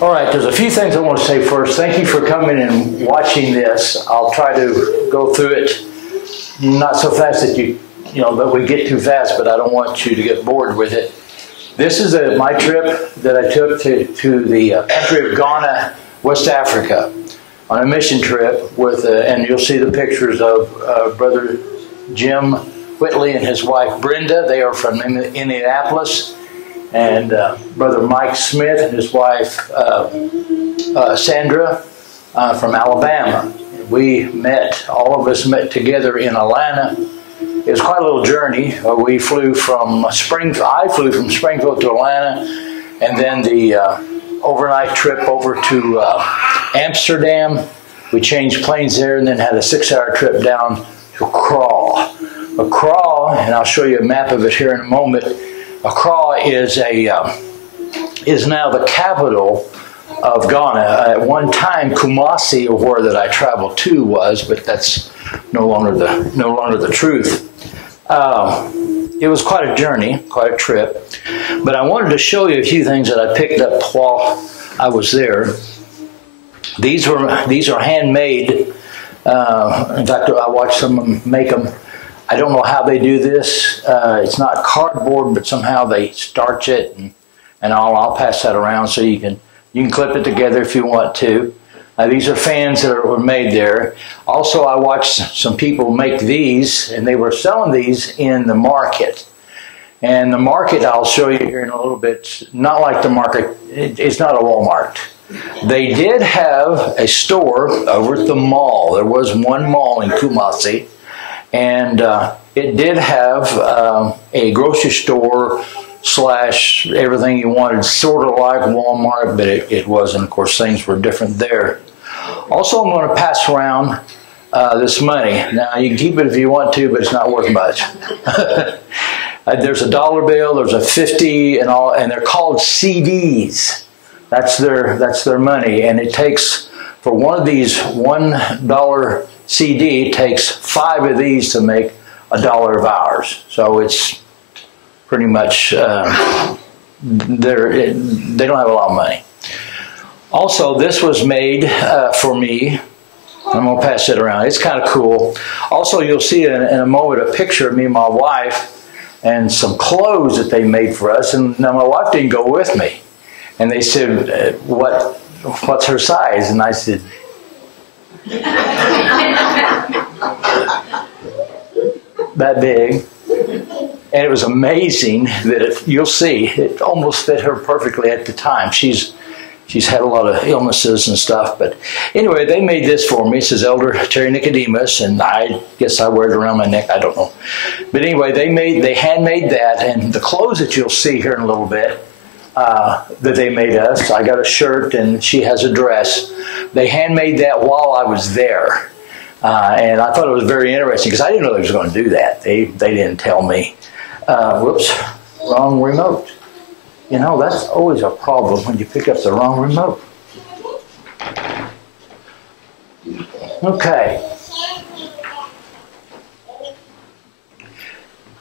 All right, there's a few things I want to say first. Thank you for coming and watching this. I'll try to go through it not so fast that that we get too fast, but I don't want you to get bored with it. This is my trip that I took to the country of Ghana, West Africa, on a mission trip with, and you'll see the pictures of Brother Jim Whitley and his wife Brenda. They are from Indianapolis. And Brother Mike Smith and his wife Sandra from Alabama. All of us met together in Atlanta. It was quite a little journey. I flew from Springfield to Atlanta, and then the overnight trip over to Amsterdam. We changed planes there, and then had a 6-hour trip down to Accra. Accra, and I'll show you a map of it here in a moment. Accra is now the capital of Ghana. At one time, Kumasi, or where that I traveled to, was, but that's no longer the truth. It was quite a journey, quite a trip. But I wanted to show you a few things that I picked up while I was there. These are handmade. In fact, I watched someone make them. I don't know how they do this. It's not cardboard, but somehow they starch it, and I'll pass that around so you can clip it together if you want to. These are fans that were made there. Also, I watched some people make these, and they were selling these in the market. And the market, I'll show you here in a little bit, not like the market. It's not a Walmart. They did have a store over at the mall. There was one mall in Kumasi. And it did have a grocery store / everything you wanted, sort of like Walmart, but it wasn't. Of course, things were different there. Also, I'm going to pass around this money. Now, you can keep it if you want to, but it's not worth much. There's a dollar bill, there's a 50, and they're called CDs. That's their money, and it takes, for one of these $1 CD, takes 5 of these to make $1 of ours. So it's pretty much, they don't have a lot of money. Also, this was made for me. I'm going to pass it around. It's kind of cool. Also, you'll see in a moment a picture of me and my wife and some clothes that they made for us. And now my wife didn't go with me. And they said, what's her size? And I said, that big. And it was amazing that you'll see, it almost fit her perfectly at the time. She's had a lot of illnesses and stuff. But anyway, they made this for me. It says Elder Terry Nicodemus, and I guess I wear it around my neck. I don't know. But anyway, they handmade that. And the clothes that you'll see here in a little bit that they made us. I got a shirt, and she has a dress. They handmade that while I was there. And I thought it was very interesting because I didn't know they was going to do that. They didn't tell me. Whoops, wrong remote. You know, that's always a problem when you pick up the wrong remote. Okay.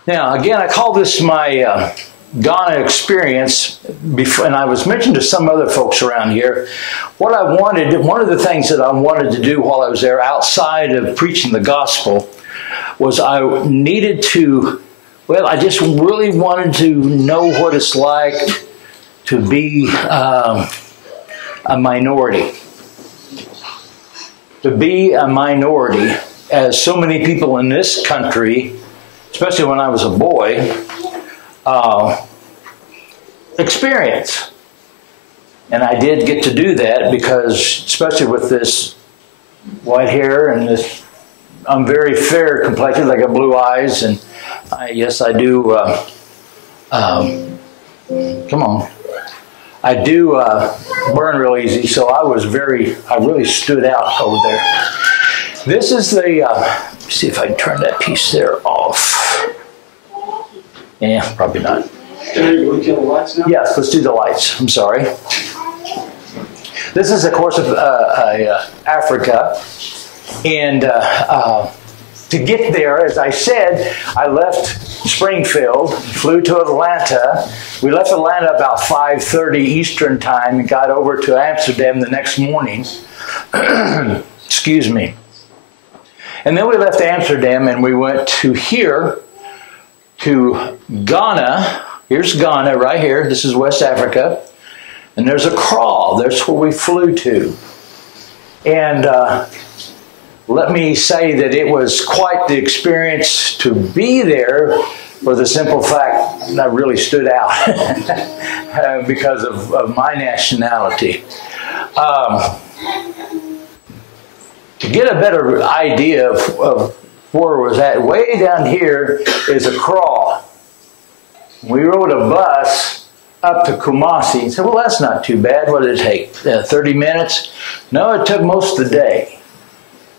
Now, again, I call this my Ghana experience, before, and I was mentioned to some other folks around here. What I wanted, one of the things that I wanted to do while I was there outside of preaching the gospel was I needed to, well, I just really wanted to know what it's like to be a minority. To be a minority, as so many people in this country, especially when I was a boy, experience. And I did get to do that because, especially with this white hair and this, I'm very fair complected, I got blue eyes, and yes, I do, come on, I do burn real easy, so I really stood out over there. This is the, let's see if I can turn that piece there off. Yeah, probably not. Can we kill the lights now? Yes, let's do the lights. I'm sorry. This is, of course, Africa. And to get there, as I said, I left Springfield, flew to Atlanta. We left Atlanta about 5:30 Eastern time and got over to Amsterdam the next morning. Excuse me. And then we left Amsterdam and we went to Ghana. Here's Ghana right here. This is West Africa. And there's Accra. That's where we flew to. And let me say that it was quite the experience to be there for the simple fact that I really stood out because of my nationality. To get a better idea of where it was at, way down here is Accra. We rode a bus up to Kumasi and said, well, that's not too bad. What did it take? 30 minutes? No, it took most of the day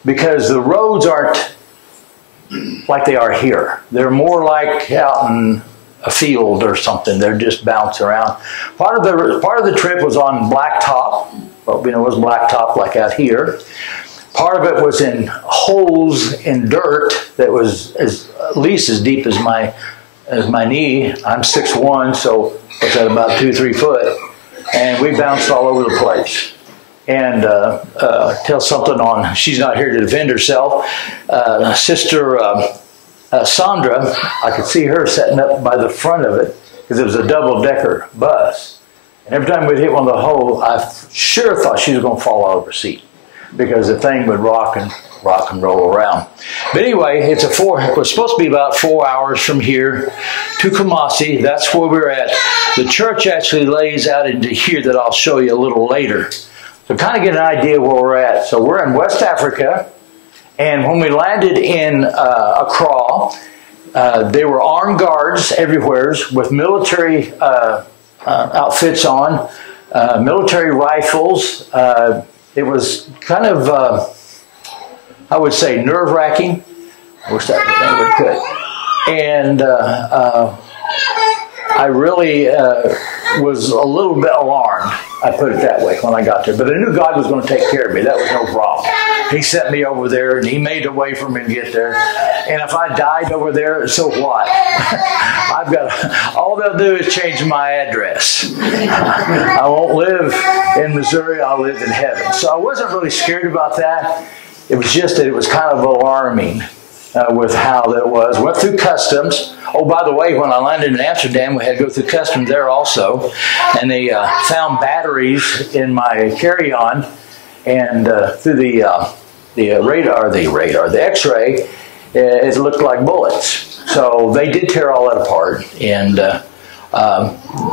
because the roads aren't like they are here. They're more like out in a field or something. They're just bounce around. Part of the trip was on blacktop. Well, it was blacktop like out here. Part of it was in holes in dirt that was at least as deep as my knee. I'm 6'1", so it's at about 2-3 foot, and we bounced all over the place. And tell something on. She's not here to defend herself. Sister Sandra, I could see her setting up by the front of it because it was a double-decker bus. And every time we'd hit one of the holes, I sure thought she was going to fall out of her seat, because the thing would rock and roll around. But anyway, it was supposed to be about 4 hours from here to Kumasi. That's where we're at. The church actually lays out into here that I'll show you a little later. So kind of get an idea where we're at. So we're in West Africa, and when we landed in Accra, there were armed guards everywhere with military outfits on, military rifles. It was kind of, I would say, nerve-wracking. I wish that thing would quit. And I really was a little bit alarmed, I put it that way, when I got there. But I knew God was going to take care of me. That was no problem. He sent me over there, and He made a way for me to get there. And if I died over there, so what? All they'll do is change my address. I won't live in Missouri. I'll live in heaven. So I wasn't really scared about that. It was just that it was kind of alarming with how that was. Went through customs. Oh, by the way, when I landed in Amsterdam, we had to go through customs there also. And they found batteries in my carry-on. And through the X-ray, it looked like bullets. So they did tear all that apart. And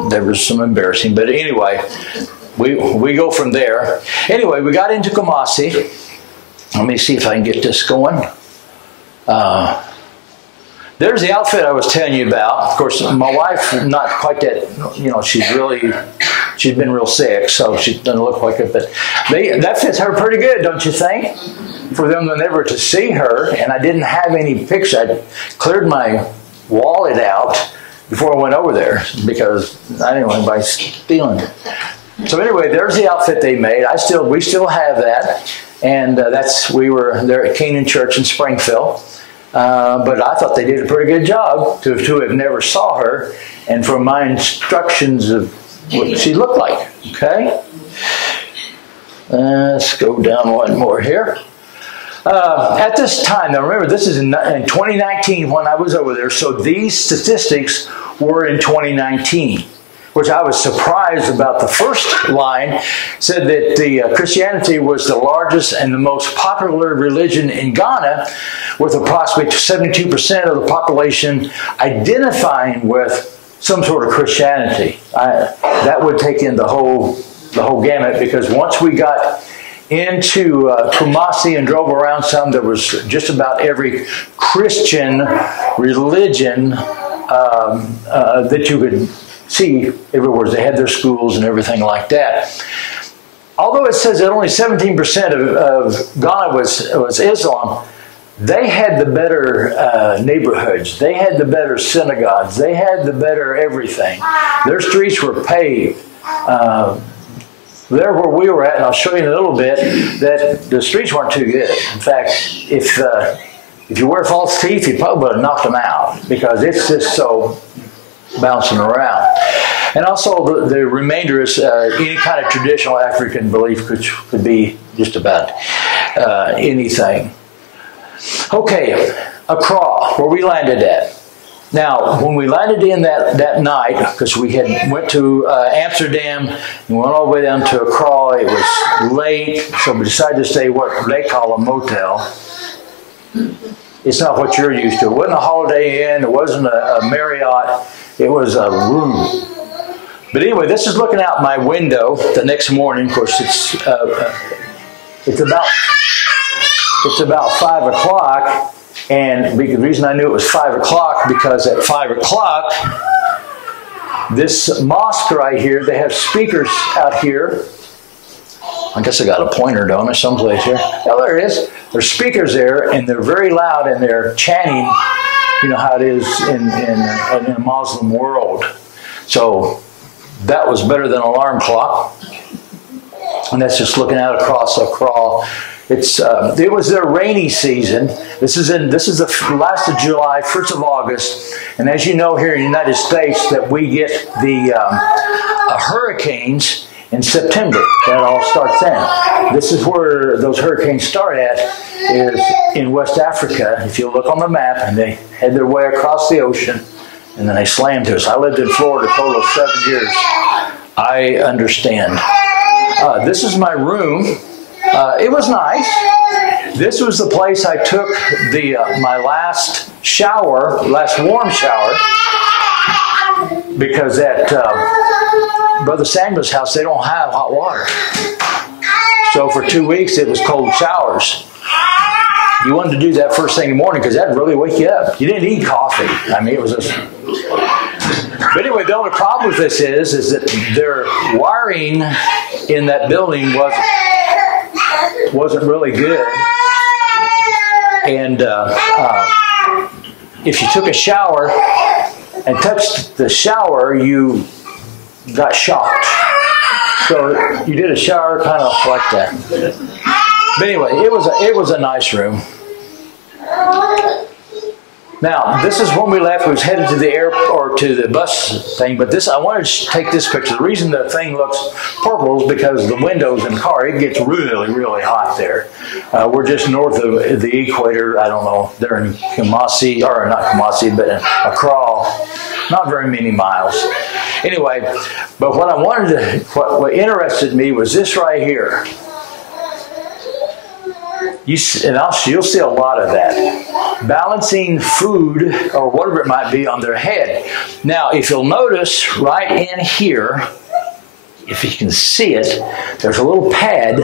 there was some embarrassing. But anyway, we go from there. Anyway, we got into Kumasi. Let me see if I can get this going. There's the outfit I was telling you about. Of course, my wife, not quite that, she's been real sick, so she doesn't look like it. But that fits her pretty good, don't you think? For them never to see her, and I didn't have any pictures. I cleared my wallet out before I went over there because I didn't want anybody stealing it. So anyway, there's the outfit they made. We still have that. And we were there at Canaan Church in Springfield. But I thought they did a pretty good job to have never saw her, and from my instructions of what she looked like. Okay? Let's go down one more here. At this time, now remember, this is in 2019 when I was over there, so these statistics were in 2019. Which I was surprised about. The first line said that the Christianity was the largest and the most popular religion in Ghana, with approximately 72% of the population identifying with some sort of Christianity. That would take in the whole gamut, because once we got into Kumasi and drove around some, there was just about every Christian religion that you could see everywhere. They had their schools and everything like that. Although it says that only 17% of Ghana was Islam, they had the better neighborhoods. They had the better synagogues. They had the better everything. Their streets were paved. There where we were at, and I'll show you in a little bit, that the streets weren't too good. In fact, if if you wear false teeth, you probably would have knocked them out because it's just so bouncing around. And also the remainder is any kind of traditional African belief, which could be just about anything. Okay, Accra, where we landed at. Now, when we landed in that night, because we had went to Amsterdam and went all the way down to Accra, it was late, so we decided to stay what they call a motel. It's not what you're used to. It wasn't a Holiday Inn. It wasn't a Marriott. It was a room. But anyway, this is looking out my window the next morning. Of course, it's about 5 o'clock. And the reason I knew it was 5 o'clock, because at 5 o'clock, this mosque right here, they have speakers out here. I guess I got a pointer, don't I, someplace here? Oh, there it is. There's speakers there, and they're very loud, and they're chanting, you know how it is in a Muslim world. So that was better than an alarm clock. And that's just looking out across Accra. It was their rainy season. This is the last of July, 1st of August, and as you know here in the United States that we get the hurricanes in September. That all starts then. This is where those hurricanes start at, is in West Africa. If you look on the map, and they head their way across the ocean, and then they slam to us. I lived in Florida a total of 7 years. I understand. This is my room. It was nice. This was the place I took my last warm shower, because at Brother Samuel's house, they don't have hot water. So for 2 weeks, it was cold showers. You wanted to do that first thing in the morning because that'd really wake you up. You didn't need coffee. I mean, it was just... But anyway, the only problem with this is that their wiring in that building wasn't really good. And if you took a shower and touched the shower, you got shocked. So you did a shower kind of like that. But anyway, it was a nice room. Now, this is when we left. We was headed to the airport, or to the bus thing, but I wanted to take this picture. The reason the thing looks purple is because the windows in the car, it gets really, really hot there. We're just north of the equator. I don't know, they're in Kumasi, or not Kumasi, but in Accra. Not very many miles. Anyway, but what interested me was this right here. You'll see a lot of that. Balancing food or whatever it might be on their head. Now, if you'll notice right in here, if you can see it, there's a little pad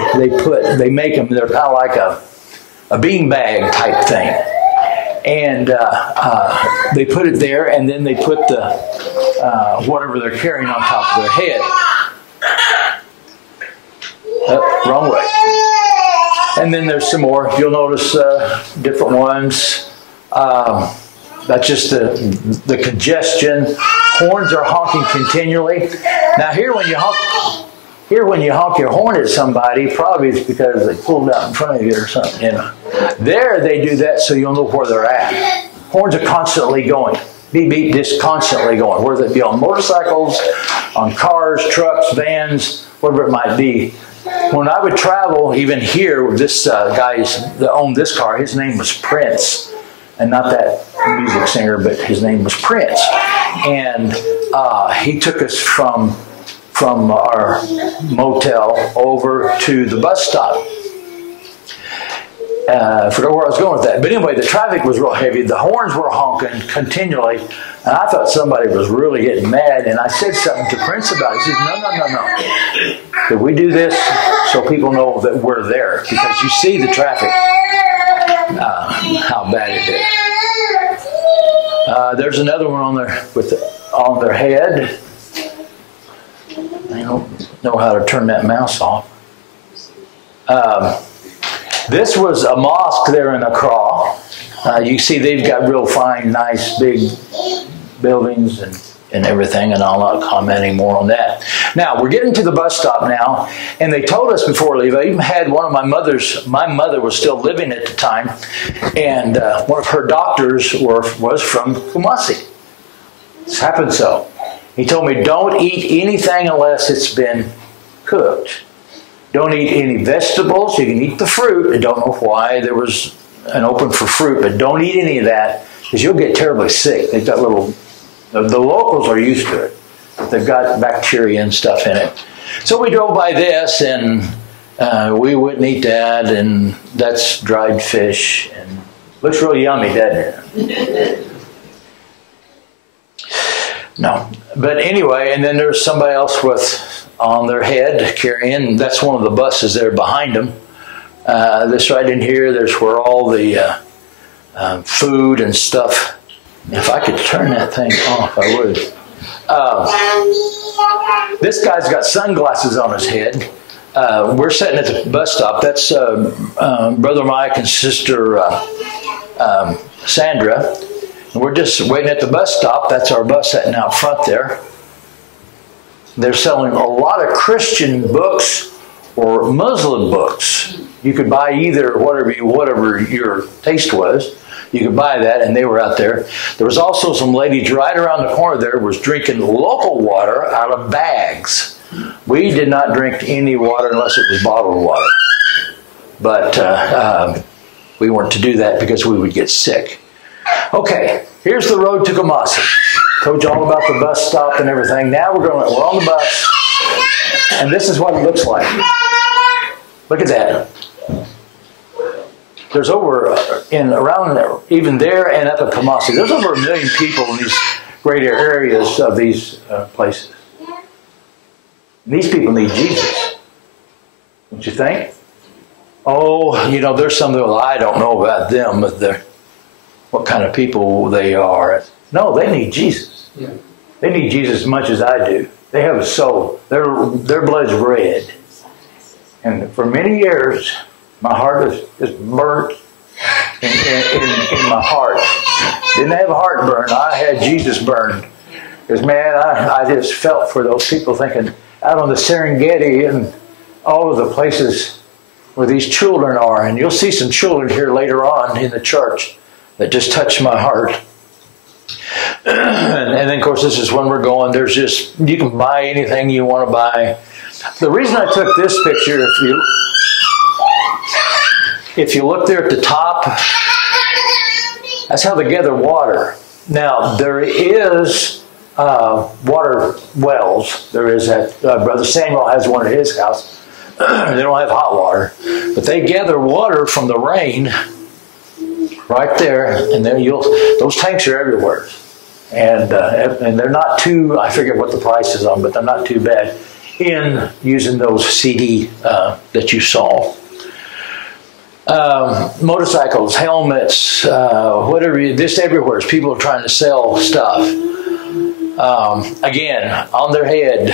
they make them. They're kind of like a bean bag type thing. And they put it there, and then they put the whatever they're carrying on top of their head. Wrong way. And then there's some more. You'll notice different ones. That's just the congestion. Horns are honking continually. Now here when you honk your horn at somebody, probably it's because they pulled out in front of you or something. You know. There they do that so you'll know where they're at. Horns are constantly going. Beep, beep, just constantly going. Whether it be on motorcycles, on cars, trucks, vans, whatever it might be. When I would travel, even here, with this guy that owned this car, his name was Prince. And not that music singer, but his name was Prince. And he took us from our motel over to the bus stop. I forgot where I was going with that. But anyway, the traffic was real heavy. The horns were honking continually. And I thought somebody was really getting mad. And I said something to Prince about it. He said, no. Could we do this so people know that we're there? Because you see the traffic, how bad it is. There's another one on there on their head. I don't know how to turn that mouse off. This was a mosque there in Accra. You see they've got real fine, nice, big buildings and and everything, and I'll not comment anymore on that. Now, we're getting to the bus stop now, and they told us before leaving, I even had one of my mother was still living at the time, and one of her doctors was from Kumasi. This happened so. He told me, don't eat anything unless it's been cooked. Don't eat any vegetables. You can eat the fruit. I don't know why there was an open for fruit, but don't eat any of that because you'll get terribly sick. They've got the locals are used to it. They've got bacteria and stuff in it. So we drove by this, and we wouldn't eat that, and that's dried fish, and looks really yummy, doesn't it? No. But anyway, and then there's somebody else on their head carrying, that's one of the buses there behind them. This right in here, there's where all the food and stuff. If I could turn that thing off, I would. This guy's got sunglasses on his head. We're sitting at the bus stop. That's Brother Mike and Sister Sandra. And we're just waiting at the bus stop. That's our bus sitting out front there. They're selling a lot of Christian books or Muslim books. You could buy either, whatever your taste was. You could buy that, and they were out there. There was also some ladies right around the corner there was drinking local water out of bags. We did not drink any water unless it was bottled water. But we weren't to do that because we would get sick. Okay, here's the road to Kumasi. Told you all about the bus stop and everything. Now we're on the bus, and this is what it looks like. Look at that. There's around there, even there and up at Kumasi, there's over 1 million people in these greater areas of these places. These people need Jesus. Don't you think? Oh, there's some that I don't know about them, but what kind of people they are. No, they need Jesus. Yeah. They need Jesus as much as I do. They have a soul. Their blood's red. And for many years, my heart is burnt in my heart. Didn't have a heartburn. I had Jesus burned. Because, man, I just felt for those people thinking out on the Serengeti and all of the places where these children are. And you'll see some children here later on in the church that just touched my heart. And then, of course, this is when we're going. You can buy anything you want to buy. The reason I took this picture, if you look there at the top, that's how they gather water. Now, there is water wells. There is that. Brother Samuel has one at his house. They don't have hot water. But they gather water from the rain right there. And then those tanks are everywhere. And they're not too, I forget what the price is on, but they're not too bad in using those CD that you saw. Motorcycles, helmets, whatever, just everywhere. People are trying to sell stuff. Again, on their head,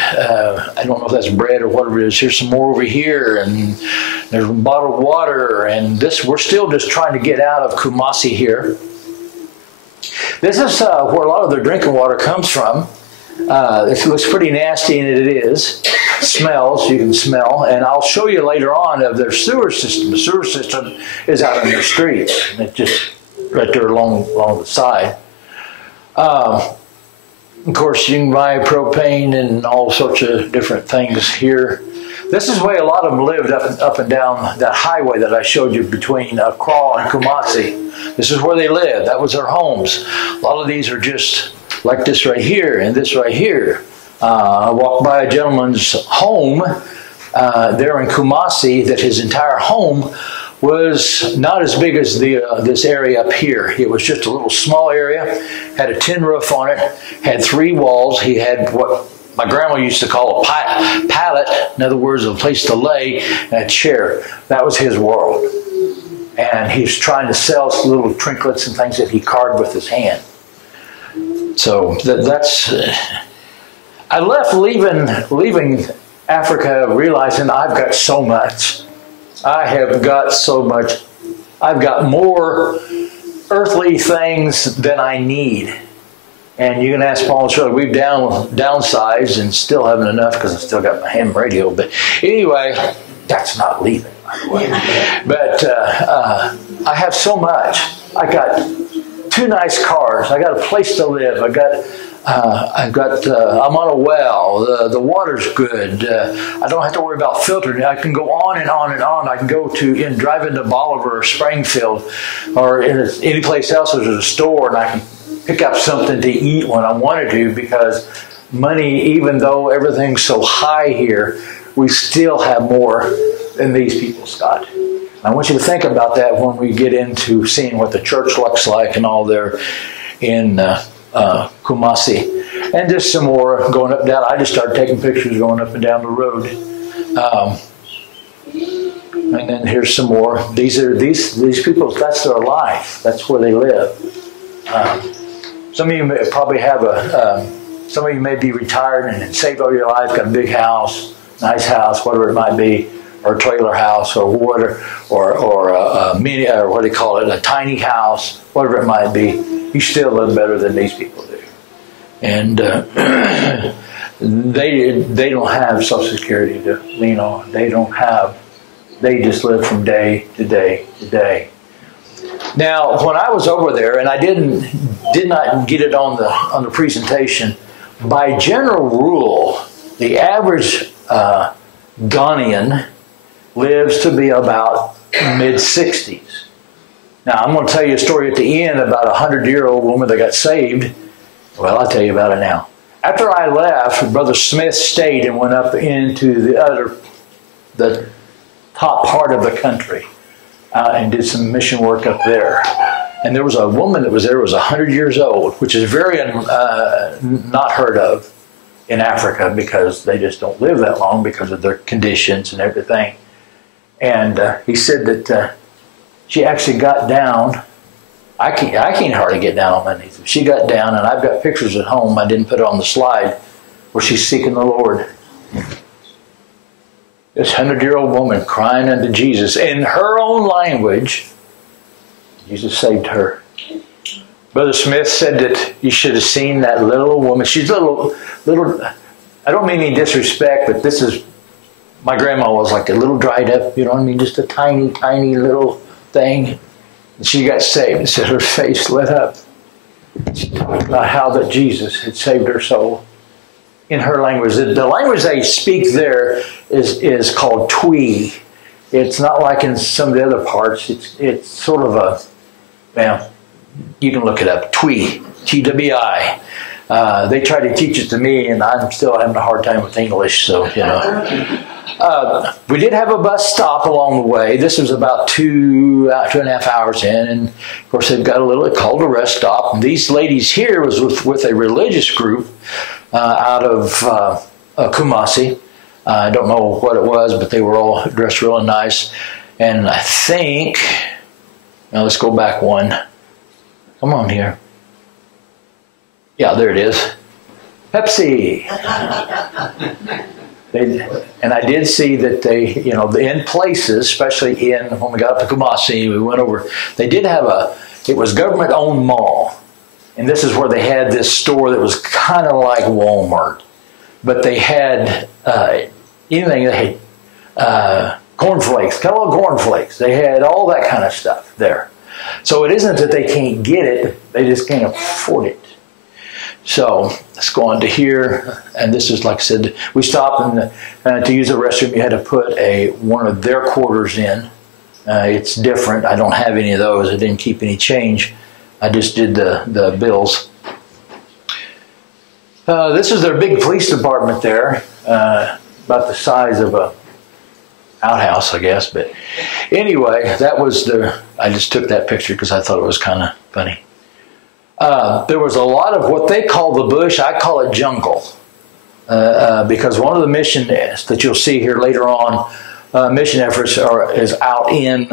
I don't know if that's bread or whatever it is. Here's some more over here, and there's bottled water, and we're still just trying to get out of Kumasi here. This is where a lot of their drinking water comes from. It looks pretty nasty, and it is. Smells, you can smell. And I'll show you later on of their sewer system. The sewer system is out on their streets. It's just right there along the side. Of course, you can buy propane and all sorts of different things here. This is where a lot of them lived up and down that highway that I showed you between Accra and Kumasi. This is where they lived. That was their homes. A lot of these are just like this right here and this right here. I walked by a gentleman's home there in Kumasi that his entire home was not as big as this area up here. It was just a little small area, had a tin roof on it, had 3 walls. He had what my grandma used to call a pallet, in other words, a place to lay, and a chair. That was his world. And he was trying to sell little trinkets and things that he carved with his hand. So that's... I left leaving Africa realizing I've got so much. I have got so much. I've got more earthly things than I need. And you can ask Paul and Shirley, we've downsized and still haven't enough because I still got my ham radio. But anyway, that's not leaving, by the way. But I have so much. I got 2 nice cars. I got a place to live. I'm on a well. The water's good. I don't have to worry about filtering. I can go on and on and on. I can go drive into Bolivar or Springfield or any place else. There's a store, and I can pick up something to eat when I want to, because money, even though everything's so high here, we still have more than these people, Scott. I want you to think about that when we get into seeing what the church looks like and all there in Kumasi. And just some more going up and down. I just started taking pictures going up and down the road. And then here's some more. These people, that's their life. That's where they live. Some of you may probably have some of you may be retired and saved all your life, got a big house, nice house, whatever it might be, or a trailer house, or whatever, or a mini, or what do you call it, a tiny house, whatever it might be. You still live better than these people do. And they don't have Social Security to lean on. They just live from day to day to day. Now, when I was over there, and I did not get it on the presentation, by general rule, the average Ghanaian lives to be about mid-60s. Now, I'm going to tell you a story at the end about a 100-year-old woman that got saved. Well, I'll tell you about it now. After I left, Brother Smith stayed and went up into the top part of the country and did some mission work up there. And there was a woman that was there, was 100 years old, which is very not heard of in Africa, because they just don't live that long because of their conditions and everything. And he said that she actually got down. I can't hardly get down on my knees. She got down, and I've got pictures at home. I didn't put it on the slide, where she's seeking the Lord. This 100-year-old woman crying unto Jesus in her own language. Jesus saved her. Brother Smith said that you should have seen that little woman. She's little. I don't mean any disrespect, but this is, my grandma was like a little dried up, you know what I mean? Just a tiny, tiny little thing. And she got saved. And said her face lit up. She talked about how that Jesus had saved her soul in her language. The language they speak there is called Twi. It's not like in some of the other parts. It's sort of a, well, you can look it up. Twi, T-W-I. They try to teach it to me, and I'm still having a hard time with English, so, you know. We did have a bus stop along the way. This was about 2.5 hours in, and of course they've got called a rest stop. And these ladies here was with a religious group out of Kumasi. I don't know what it was, but they were all dressed really nice. And I think, now let's go back one. Come on here. Yeah, there it is. Pepsi. And I did see that they, you know, in places, especially when we got up to Kumasi, we went over, they did have it was government-owned mall. And this is where they had this store that was kind of like Walmart. But they had anything, they had cornflakes, Kellogg cornflakes. They had all that kind of stuff there. So it isn't that they can't get it, they just can't afford it. So let's go on to here, and this is, like I said, we stopped, and to use the restroom, you had to put one of their quarters in. It's different. I don't have any of those. I didn't keep any change. I just did the bills. This is their big police department there, about the size of a outhouse, I guess. But anyway, that was I just took that picture because I thought it was kind of funny. There was a lot of what they call the bush. I call it jungle. Because one of the mission that you'll see here later on, mission efforts is out in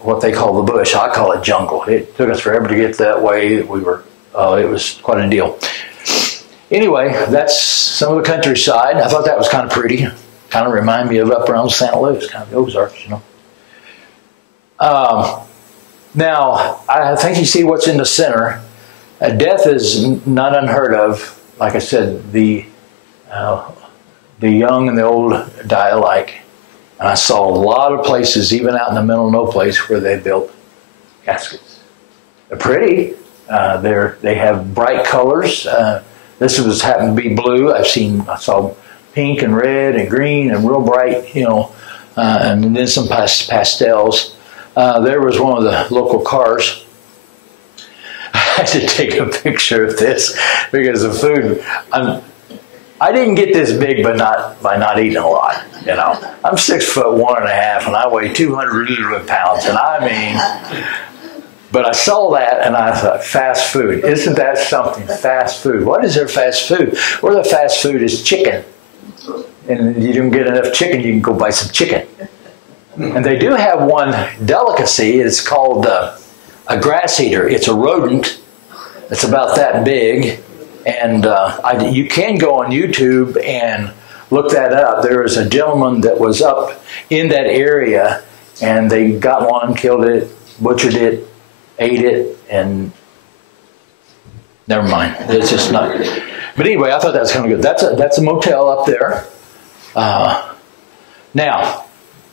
what they call the bush. I call it jungle. It took us forever to get that way. It was quite a deal. Anyway, that's some of the countryside. I thought that was kind of pretty. Kind of remind me of up around St. Louis, kind of the Ozarks, you know. Now, I think you see what's in the center. Death is not unheard of. Like I said, the young and the old die alike. And I saw a lot of places, even out in the middle of no place, where they built caskets. They're pretty. They have bright colors. This was happened to be blue. I saw pink and red and green and real bright, and then some pastels. There was one of the local cars. I had to take a picture of this because the food. I didn't get this big, but not by not eating a lot. I'm 6'1.5", and I weigh 200 pounds, and but I saw that and I thought, fast food. Isn't that something? Fast food. What is their fast food? Well, the fast food is chicken. And you don't get enough chicken, you can go buy some chicken. And they do have one delicacy. It's called a grass eater. It's a rodent. It's about that big. And you can go on YouTube and look that up. There was a gentleman that was up in that area, and they got one, killed it, butchered it, ate it, and never mind. It's just not. But anyway, I thought that was kind of good. That's a motel up there. Now,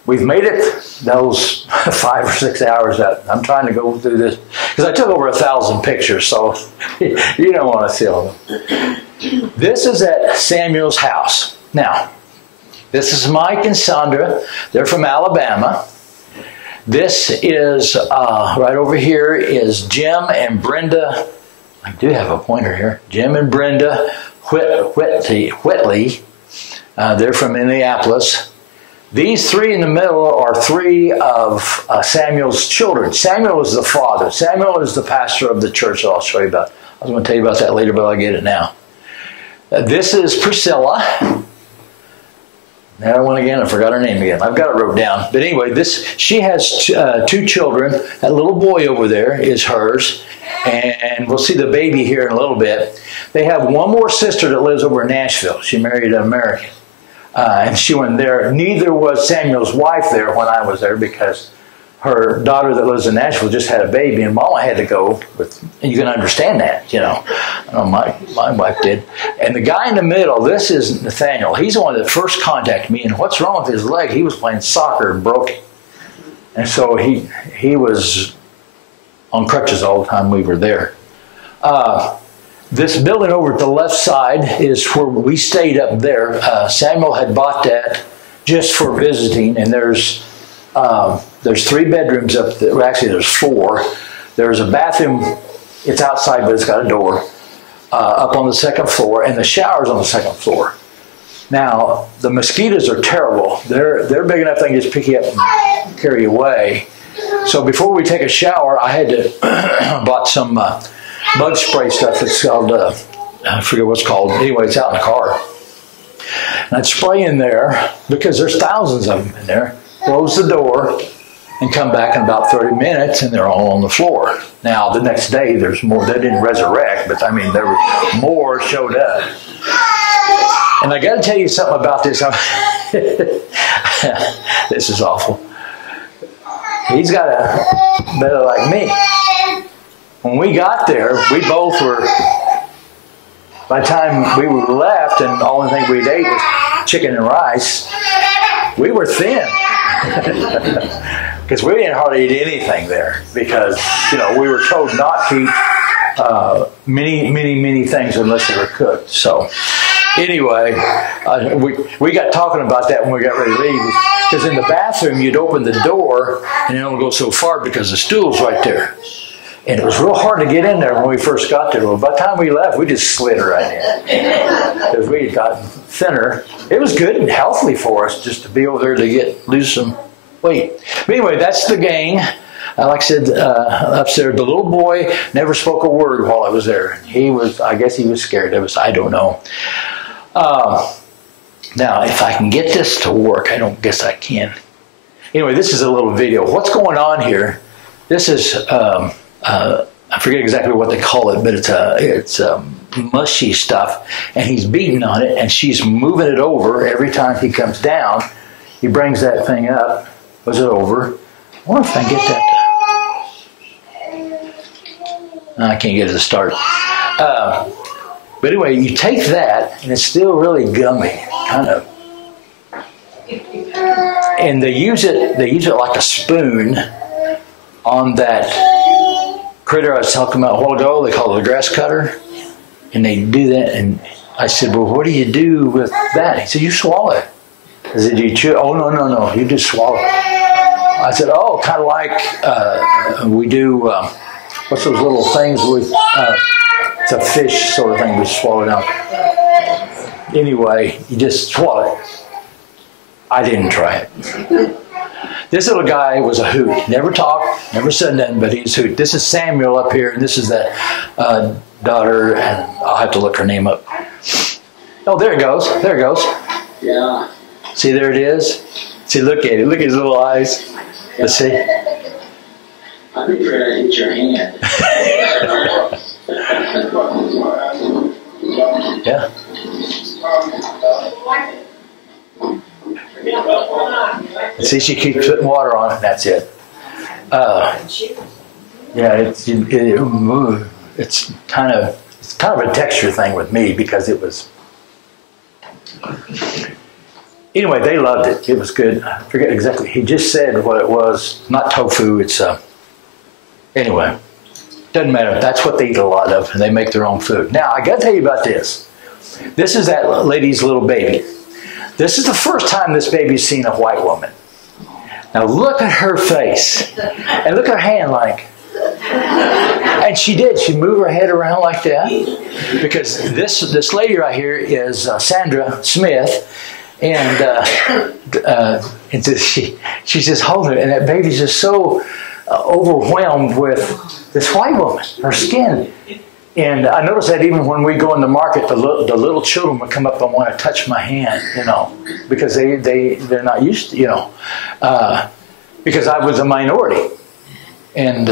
we've made it those 5 or 6 hours out. I'm trying to go through this because I took over 1,000 pictures, so you don't want to see all of them. This is at Samuel's house. Now, this is Mike and Sandra. They're from Alabama. This is, right over here is Jim and Brenda. I do have a pointer here. Jim and Brenda Whitley. They're from Minneapolis. These three in the middle are three of Samuel's children. Samuel is the father. Samuel is the pastor of the church that I'll show you about. I was going to tell you about that later, but I'll get it now. This is Priscilla. That one again, I forgot her name again. I've got it wrote down. But anyway, she has 2 children. That little boy over there is hers. And we'll see the baby here in a little bit. They have one more sister that lives over in Nashville. She married an American. And she went there. Neither was Samuel's wife there when I was there because her daughter that lives in Nashville just had a baby, and Mama had to go. And you can understand that, I know my wife did. And the guy in the middle, this is Nathaniel. He's the one that first contacted me. And what's wrong with his leg? He was playing soccer and broke it. And so he was on crutches all the time we were there. This building over at the left side is where we stayed up there. Samuel had bought that just for visiting, and there's 3 bedrooms up there. Well, actually, there's 4. There's a bathroom. It's outside, but it's got a door up on the 2nd floor, and the shower's on the 2nd floor. Now, the mosquitoes are terrible. They're big enough they can just pick you up and carry you away. So before we take a shower, I had to bought some bug spray stuff. It's called, I forget what it's called. Anyway, it's out in the car. And I'd spray in there because there's thousands of them in there. Close the door and come back in about 30 minutes, and they're all on the floor. Now, the next day, there's more. They didn't resurrect, but I mean, there were more showed up. And I got to tell you something about this. This is awful. He's got a belly like me. When we got there, we both were, by the time we were left and the only thing we'd ate was chicken and rice, we were thin. Because we didn't hardly eat anything there because, we were told not to eat many things unless they were cooked. So anyway, we got talking about that when we got ready to leave. Because in the bathroom, you'd open the door and it don't go so far because the stool's right there. And it was real hard to get in there when we first got there. Well, by the time we left, we just slid right in. Because we had gotten thinner. It was good and healthy for us just to be over there to lose some weight. But anyway, that's the gang. Like I said, upstairs, the little boy never spoke a word while I was there. I guess he was scared of us. I don't know. Now, if I can get this to work, I don't guess I can. Anyway, this is a little video. What's going on here? This is, I forget exactly what they call it, but it's mushy stuff. And he's beating on it, and she's moving it over every time he comes down. He brings that thing up, puts it over. I wonder if I can get that. I can't get it to start. But anyway, you take that, and it's still really gummy, kind of. And they use it like a spoon on that critter I was talking about a while ago. They call it a grass cutter. And they do that, and I said, well, what do you do with that? He said, you swallow it. I said, do you chew? Oh, no, you just swallow it. I said, oh, kind of like we do, what's those little things with, it's a fish sort of thing we swallow down. Anyway, you just swallow it. I didn't try it. This little guy was a hoot. Never talked, never said nothing, but he's a hoot. This is Samuel up here, and this is that daughter, and I'll have to look her name up. Oh, there it goes. There it goes. Yeah. See, there it is. See, look at it. Look at his little eyes. Let's see. I'd be afraid I'd hit your hand. Yeah. See, she keeps putting water on it, and that's it. Yeah, it's kind of a texture thing with me because it was. Anyway, they loved it. It was good. I forget exactly. He just said what it was. Not tofu. It's anyway. Doesn't matter. That's what they eat a lot of, and they make their own food. Now, I got to tell you about this. This is that lady's little baby. This is the first time this baby's seen a white woman. Now look at her face, and look at her hand like. And she did. She moved her head around like that because this lady right here is Sandra Smith, and she's just holding it, and that baby's just so overwhelmed with this white woman, her skin. And I notice that even when we go in the market, the little children would come up and want to touch my hand, because they're not used to, because I was a minority, and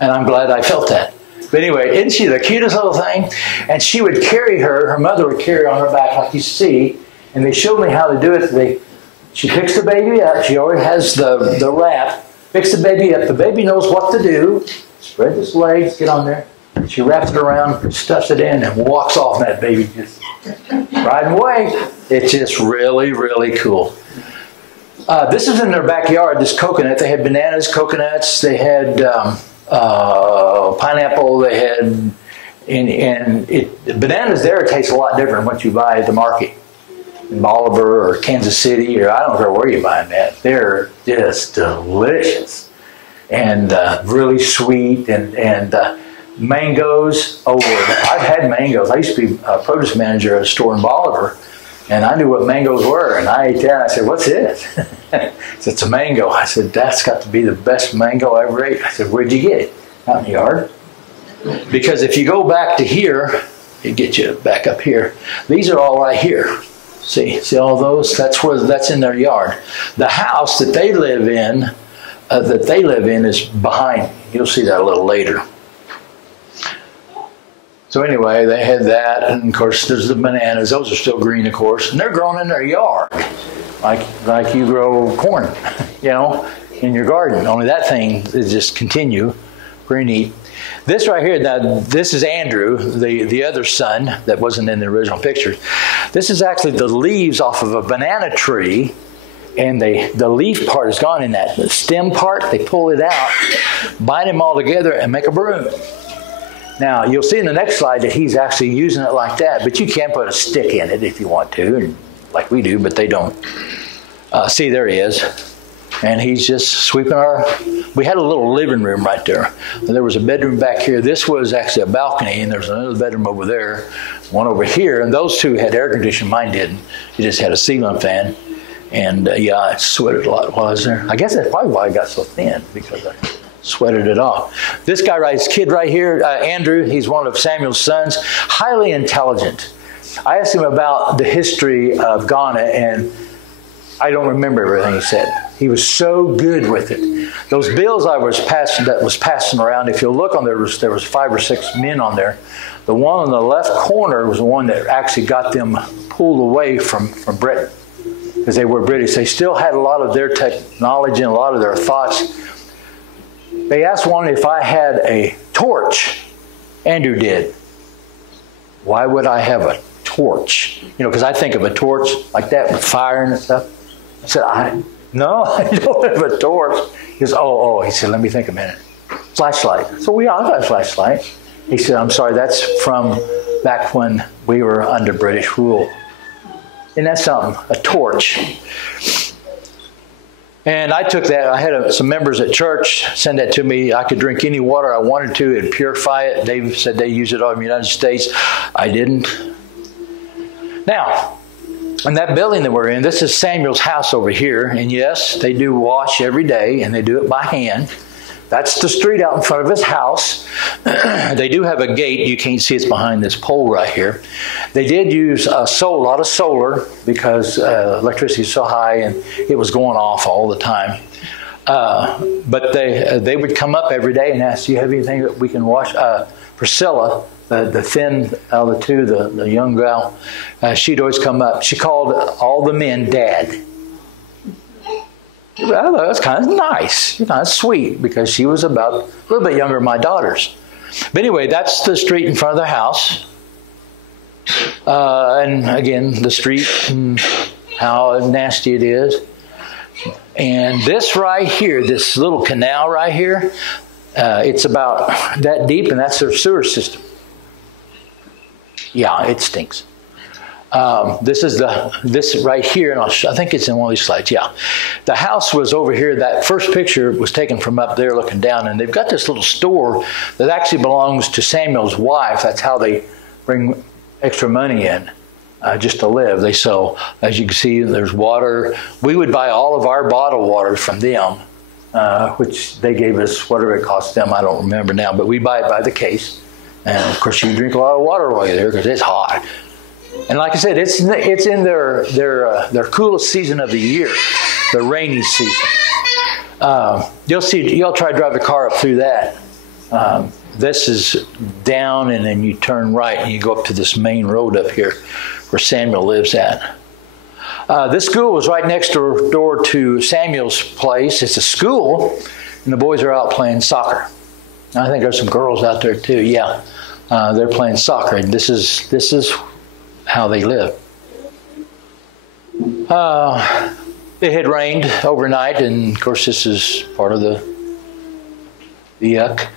I'm glad I felt that. But anyway, isn't she the cutest little thing? And she would carry her mother would carry her on her back like you see, and they showed me how to do it. She picks the baby up. She always has the wrap. Picks the baby up. The baby knows what to do. Spread its legs, get on there. She wraps it around, stuffs it in, and walks off, and that baby just riding away. It's just really, really cool. This is in their backyard, this coconut. They had bananas, coconuts, they had pineapple, they had, bananas there taste a lot different than what you buy at the market. In Bolivar or Kansas City, or I don't care where you buy them at. They're just delicious and really sweet, and mangoes. Oh, I've had mangoes. I used to be a produce manager at a store in Bolivar, and I knew what mangoes were. And I ate that, and I said, what's it? It's a mango. I said, that's got to be the best mango I ever ate. I said, where'd you get it? Out in the yard. Because if you go back to here, it gets you back up here. These are all right here. See all those? That's in their yard. The house that they live in, is behind. You'll see that a little later. So anyway, they had that, and of course there's the bananas. Those are still green, of course, and they're grown in their yard, like you grow corn, in your garden. Only that thing is just continue, pretty neat. This right here, now this is Andrew, the other son that wasn't in the original picture. This is actually the leaves off of a banana tree, and the leaf part is gone. In that the stem part, they pull it out, bind them all together, and make a broom. Now, you'll see in the next slide that he's actually using it like that, but you can put a stick in it if you want to, like we do, but they don't. See, there he is. And he's just sweeping we had a little living room right there. And there was a bedroom back here. This was actually a balcony, and there's another bedroom over there, one over here, and those two had air conditioning. Mine didn't. It just had a ceiling fan. And yeah, I sweated a lot while I was there. I guess that's probably why I got so thin, because I sweated it off. This guy, this kid right here, Andrew, he's one of Samuel's sons, highly intelligent. I asked him about the history of Ghana, and I don't remember everything he said. He was so good with it. Those bills that was passing around, if you look on there was 5 or 6 men on there. The one on the left corner was the one that actually got them pulled away from Britain, because they were British. They still had a lot of their technology and a lot of their thoughts. They asked one if I had a torch Andrew did. Why would I have a torch? Because I think of a torch like that with fire and stuff. I said, no, I don't have a torch. He goes, oh. He said, let me think a minute. Flashlight. So I've got a flashlight. He said, I'm sorry, that's from back when we were under British rule. Isn't that something? A torch. And I took that. I had some members at church send that to me. I could drink any water I wanted to and purify it. They said they use it all in the United States. I didn't. Now, in that building that we're in, this is Samuel's house over here. And yes, they do wash every day, and they do it by hand. That's the street out in front of his house. They do have a gate. You can't see it's behind this pole right here. They did use a lot of solar because electricity is so high and it was going off all the time. But they would come up every day and ask, do you have anything that we can wash? Priscilla, the thin of the two, the young gal, she'd always come up. She called all the men Dad. Well, that's kind of nice. It's sweet because she was about a little bit younger than my daughters. But anyway, that's the street in front of their house. And again, the street and how nasty it is. And this right here, this little canal right here, it's about that deep, and that's their sewer system. Yeah, it stinks. This right here, and I think it's in one of these slides. Yeah, the house was over here. That first picture was taken from up there, looking down, and they've got this little store that actually belongs to Samuel's wife. That's how they bring extra money in, just to live. They sell, as you can see, there's water. We would buy all of our bottled water from them, which they gave us whatever it cost them. I don't remember now, but we buy it by the case. And of course, you drink a lot of water while you're there because it's hot. And like I said, it's in their coolest season of the year, the rainy season. You'll try to drive the car up through that. This is down, and then you turn right, and you go up to this main road up here where Samuel lives at. This school was right next door to Samuel's place. It's a school, and the boys are out playing soccer. I think there's some girls out there too. Yeah, they're playing soccer, and this is how they live. It had rained overnight, and of course this is part of the yuck.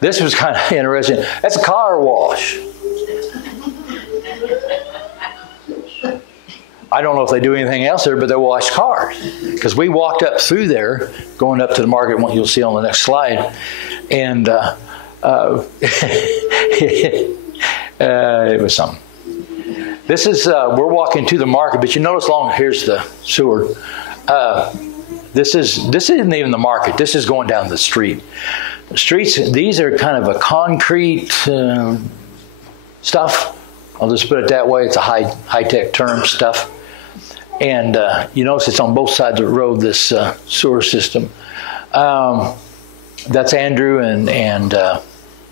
This was kind of interesting. That's a car wash. I don't know if they do anything else there, but they wash cars. Because we walked up through there, going up to the market, what you'll see on the next slide, and it was something. This is, we're walking to the market, but you notice here's the sewer. This isn't even the market. This is going down the street. The streets, these are kind of a concrete stuff. I'll just put it that way. It's a high-tech term, stuff. And you notice it's on both sides of the road, this sewer system. That's Andrew and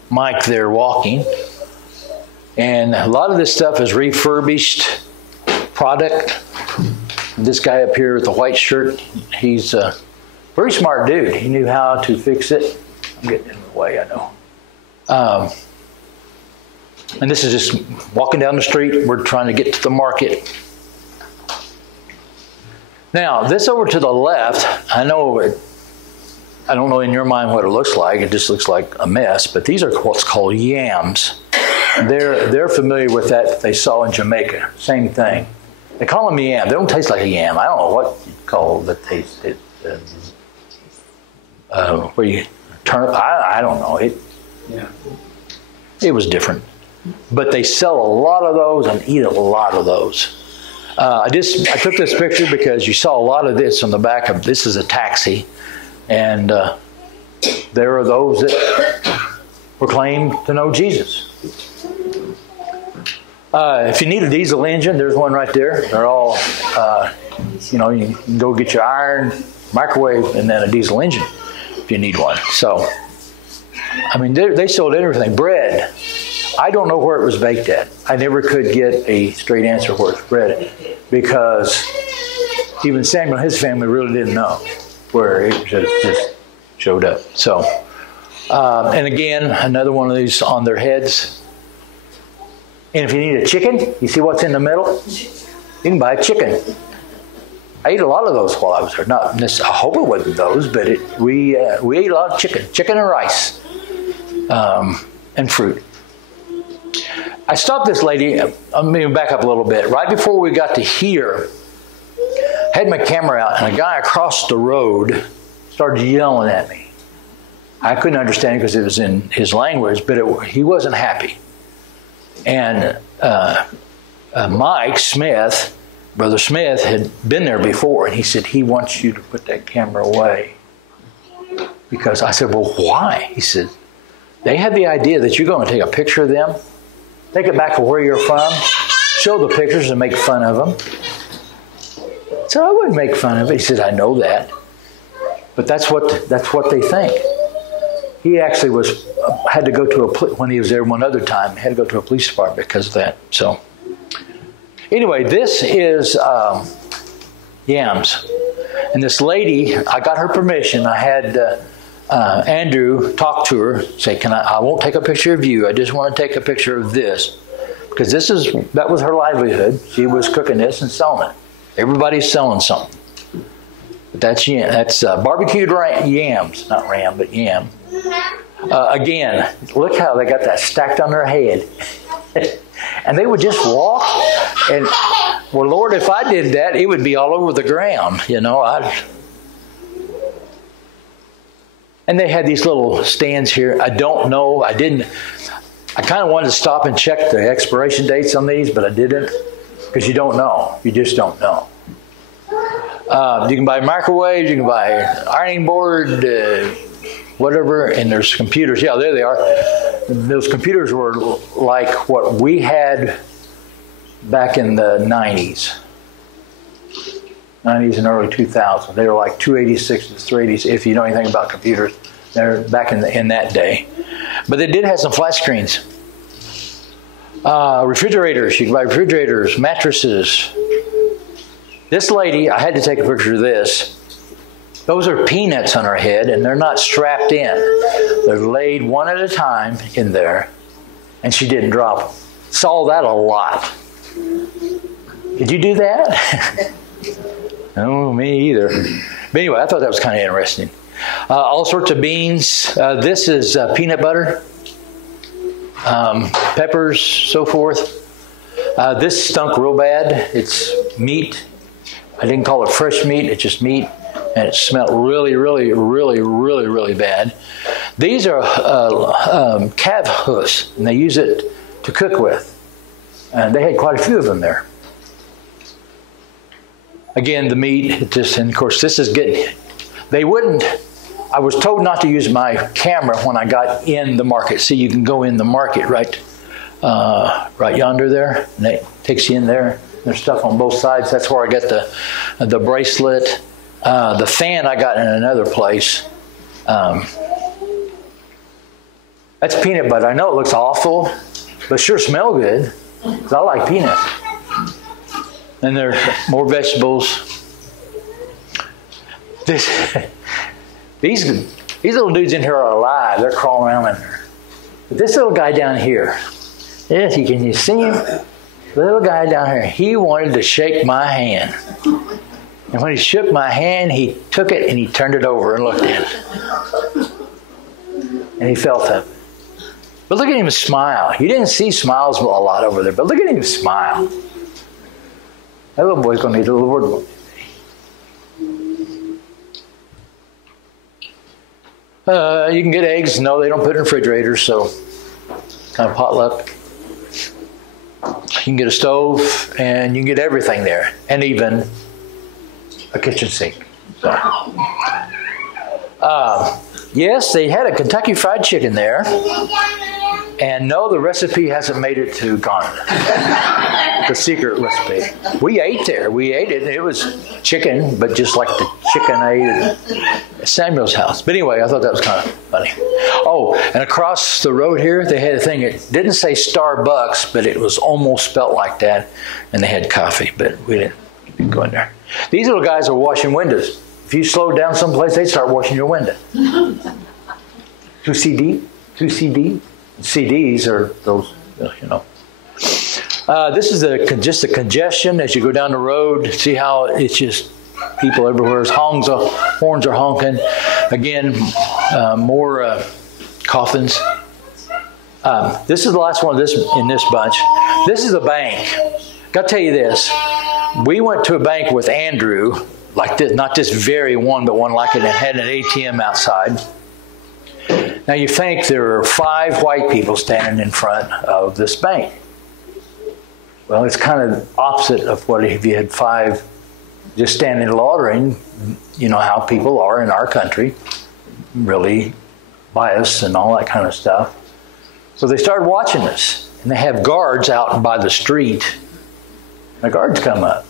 Mike there walking. And a lot of this stuff is refurbished product. This guy up here with the white shirt, he's a very smart dude. He knew how to fix it. I'm getting in the way, I know. And this is just walking down the street. We're trying to get to the market. Now, this over to the left, I don't know in your mind what it looks like. It just looks like a mess. But these are what's called yams. They're familiar with that they saw in Jamaica. Same thing. They call them yam. They don't taste like a yam. I don't know what you call the taste. Where you turn. I don't know. It was different. But they sell a lot of those and eat a lot of those. I took this picture because you saw a lot of this on the back of this is a taxi, and there are those that proclaim to know Jesus. If you need a diesel engine, there's one right there. They're all, you can go get your iron, microwave, and then a diesel engine if you need one. So, I mean, they sold everything. Bread. I don't know where it was baked at. I never could get a straight answer where it's bread because even Samuel and his family really didn't know where it just showed up. So, And again, another one of these on their heads. And if you need a chicken, you see what's in the middle? You can buy a chicken. I ate a lot of those while I was there. Not necessarily, I hope it wasn't those, but we ate a lot of chicken and rice, and fruit. I stopped this lady. I'm going to back up a little bit. Right before we got to here, I had my camera out, and a guy across the road started yelling at me. I couldn't understand it because it was in his language, but he wasn't happy. And Mike Smith, Brother Smith, had been there before, and he said, he wants you to put that camera away. Because I said, well, why? He said, they had the idea that you're going to take a picture of them, take it back to where you're from, show the pictures and make fun of them. So I wouldn't make fun of it. He said, I know that. But that's what they think. He actually had to go to when he was there one other time, had to go to a police department because of that. So anyway, this is yams. And this lady, I got her permission. I had Andrew talk to her, say, I won't take a picture of you. I just want to take a picture of this. Because that was her livelihood. She was cooking this and selling it. Everybody's selling something. But that's barbecued yams, not ram, but yam. Again, look how they got that stacked on their head. And they would just walk. And, well, Lord, if I did that, it would be all over the ground, you know. And they had these little stands here. I don't know. I kind of wanted to stop and check the expiration dates on these, but I didn't. Because you don't know. You just don't know. You can buy microwaves. You can buy ironing board, whatever. And there's computers. Yeah, there they are. Those computers were like what we had back in the 90s. 90s and early 2000s. They were like 286s, 380s, if you know anything about computers. They're back in that day. But they did have some flat screens. Refrigerators. You can buy refrigerators, mattresses. This lady, I had to take a picture of this. Those are peanuts on her head, and they're not strapped in. They're laid one at a time in there, and she didn't drop them. Saw that a lot. Did you do that? No, me either. But anyway, I thought that was kind of interesting. All sorts of beans. This is peanut butter, peppers, so forth. This stunk real bad. It's meat. I didn't call it fresh meat. It's just meat. And it smelled really, really, really, really, really bad. These are calf hoofs, and they use it to cook with. And they had quite a few of them there. Again, the meat, and of course, this is good. I was told not to use my camera when I got in the market. See, you can go in the market right yonder there, and it takes you in there. There's stuff on both sides. That's where I got the bracelet. The fan I got in another place. That's peanut butter. I know it looks awful, but sure smell good. 'Cause I like peanuts. And there's more vegetables. These little dudes in here are alive. They're crawling around in there. But this little guy down here, yes, can you see him? The little guy down here, he wanted to shake my hand. And when he shook my hand, he took it and he turned it over and looked at it. And he felt it. But look at him smile. You didn't see smiles a lot over there, but look at him smile. That little boy's going to need a little Lord. You can get eggs. No, they don't put it in refrigerators, so kind of potluck. You can get a stove, and you can get everything there, and even a kitchen sink. So, yes, they had a Kentucky Fried Chicken there, and no, the recipe hasn't made it to Ghana. The secret recipe. We ate there. We ate it. It was chicken, but just like the chicken I ate at Samuel's house. But anyway, I thought that was kind of funny. Oh, and across the road here, they had a thing. It didn't say Starbucks, but it was almost spelt like that. And they had coffee, but we didn't go in there. These little guys are washing windows. If you slow down someplace, they start washing your window. 2 CD? CDs are those, you know. This is just a congestion as you go down the road. See how it's just people everywhere. Horns are honking. Again, more coffins. This is the last one in this bunch. This is a bank. Got to tell you this. We went to a bank with Andrew, like this, not this very one, but one like it, and had an ATM outside. Now you think there are 5 white people standing in front of this bank. Well, it's kind of opposite of what if you had 5 just standing laundering. You know how people are in our country, really biased and all that kind of stuff. So they started watching us, and they have guards out by the street. The guards come up,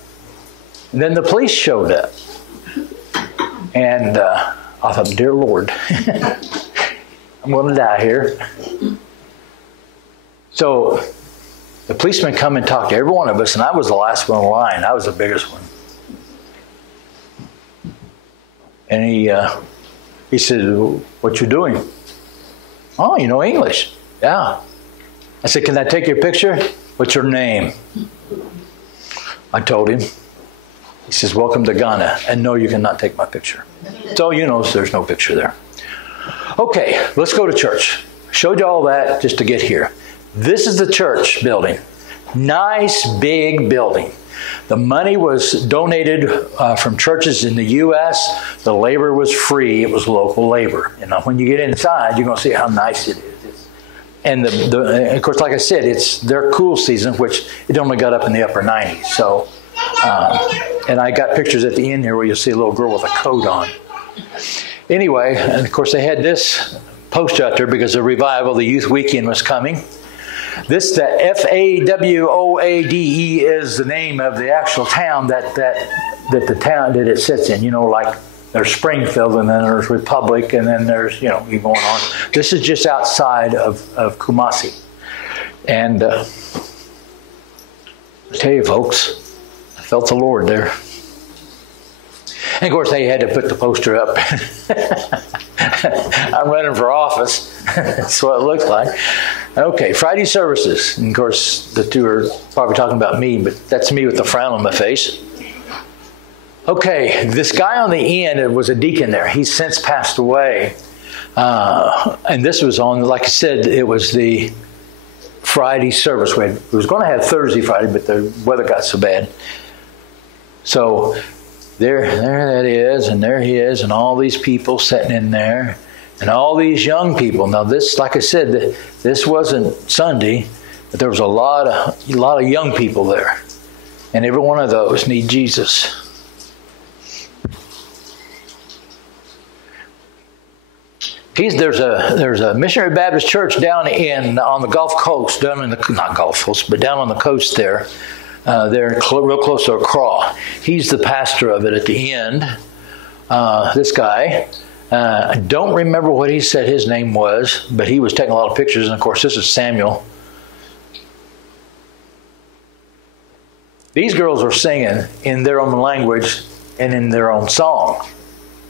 and then the police showed up, and I thought, dear Lord, I'm going to die here. So the policeman come and talk to every one of us, and I was the last one in line. I was the biggest one. And he said, what you doing? Oh, you know English? Yeah. I said, can I take your picture? What's your name? I told him. He says, welcome to Ghana. And no, you cannot take my picture. So you know there's no picture there. Okay, let's go to church. Showed you all that just to get here. This is the church building. Nice big building. The money was donated from churches in the U.S. The labor was free. It was local labor. And when you get inside, you're going to see how nice it is. And of course, like I said, it's their cool season, which it only got up in the upper 90s. So, and I got pictures at the end here where you'll see a little girl with a coat on. Anyway, and of course, they had this poster out there because the revival, the youth weekend was coming. This, the F-A-W-O-A-D-E is the name of the actual town that the town that it sits in. You know, like there's Springfield, and then there's Republic, and then there's, you know, you going on. This is just outside of Kumasi. And I tell you, folks, I felt the Lord there. And of course, they had to put the poster up. I'm running for office. That's what it looks like. Okay, Friday services. And of course, the two are probably talking about me, but that's me with the frown on my face. Okay, this guy on the end was a deacon there. He's since passed away. And this was on, like I said, it was the Friday service. We was going to have Thursday, Friday, but the weather got so bad. So there that is, and there he is, and all these people sitting in there, and all these young people. Now this, like I said, this wasn't Sunday, but there was a lot of young people there, and every one of those need Jesus. There's a Missionary Baptist Church down on the Gulf Coast, down on the coast there. They're real close to Accra. He's the pastor of it at the end. This guy, I don't remember what he said his name was, but he was taking a lot of pictures. And of course, this is Samuel. These girls were singing in their own language and in their own song.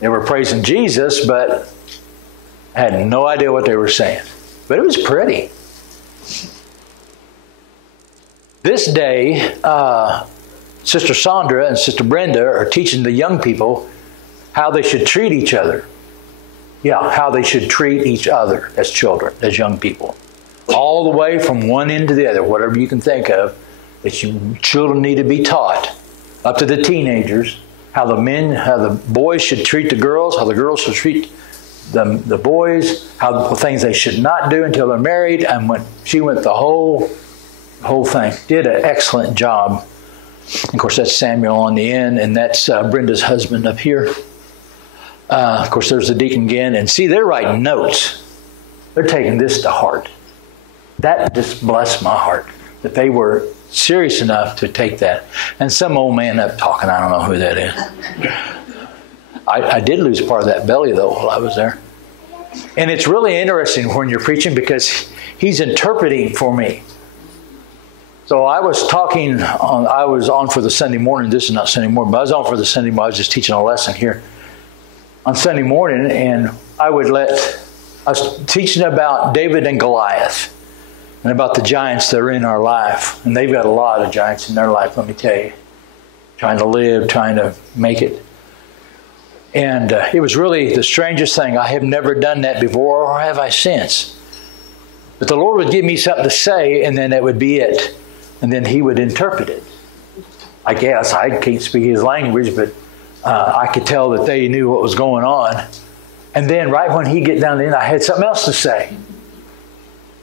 They were praising Jesus, but I had no idea what they were saying. But it was pretty. This day, Sister Sandra and Sister Brenda are teaching the young people how they should treat each other. Yeah, how they should treat each other as children, as young people. All the way from one end to the other, whatever you can think of, that children need to be taught, up to the teenagers, how the boys should treat the girls, how the girls should treat the boys, how the things they should not do until they're married. And when she went the whole thing, did an excellent job. Of course, that's Samuel on the end, and that's Brenda's husband up here. Of course, there's the deacon again. And see, they're writing notes. They're taking this to heart. That just blessed my heart, that they were serious enough to take that. And some old man up talking, I don't know who that is. I did lose part of that belly, though, while I was there. And it's really interesting when you're preaching because he's interpreting for me. So I was I was on for the Sunday morning. This is not Sunday morning, but I was on for the Sunday morning. I was just teaching a lesson here on Sunday morning, and I would let I was teaching about David and Goliath and about the giants that are in our life. And they've got a lot of giants in their life, let me tell you. Trying to live, trying to make it. And it was really the strangest thing. I have never done that before, or have I since. But the Lord would give me something to say, and then that would be it. And then He would interpret it. I guess I can't speak His language, but I could tell that they knew what was going on. And then right when He get down to the end, I had something else to say.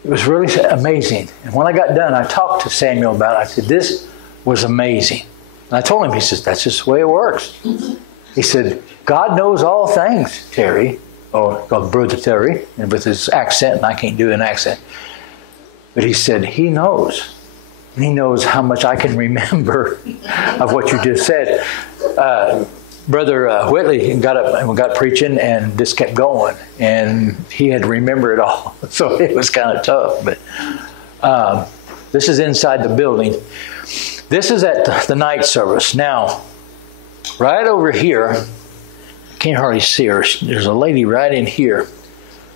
It was really amazing. And when I got done, I talked to Samuel about it. I said, this was amazing. And I told him, he says, that's just the way it works. He said, God knows all things, Terry. Or called Brother Terry, and with his accent, and I can't do an accent. But he said, He knows. And He knows how much I can remember of what you just said. Brother Whitley got up and got preaching and just kept going. And he had to remember it all. So it was kind of tough. But this is inside the building. This is at the night service. Now, right over here, can't hardly see her. There's a lady right in here.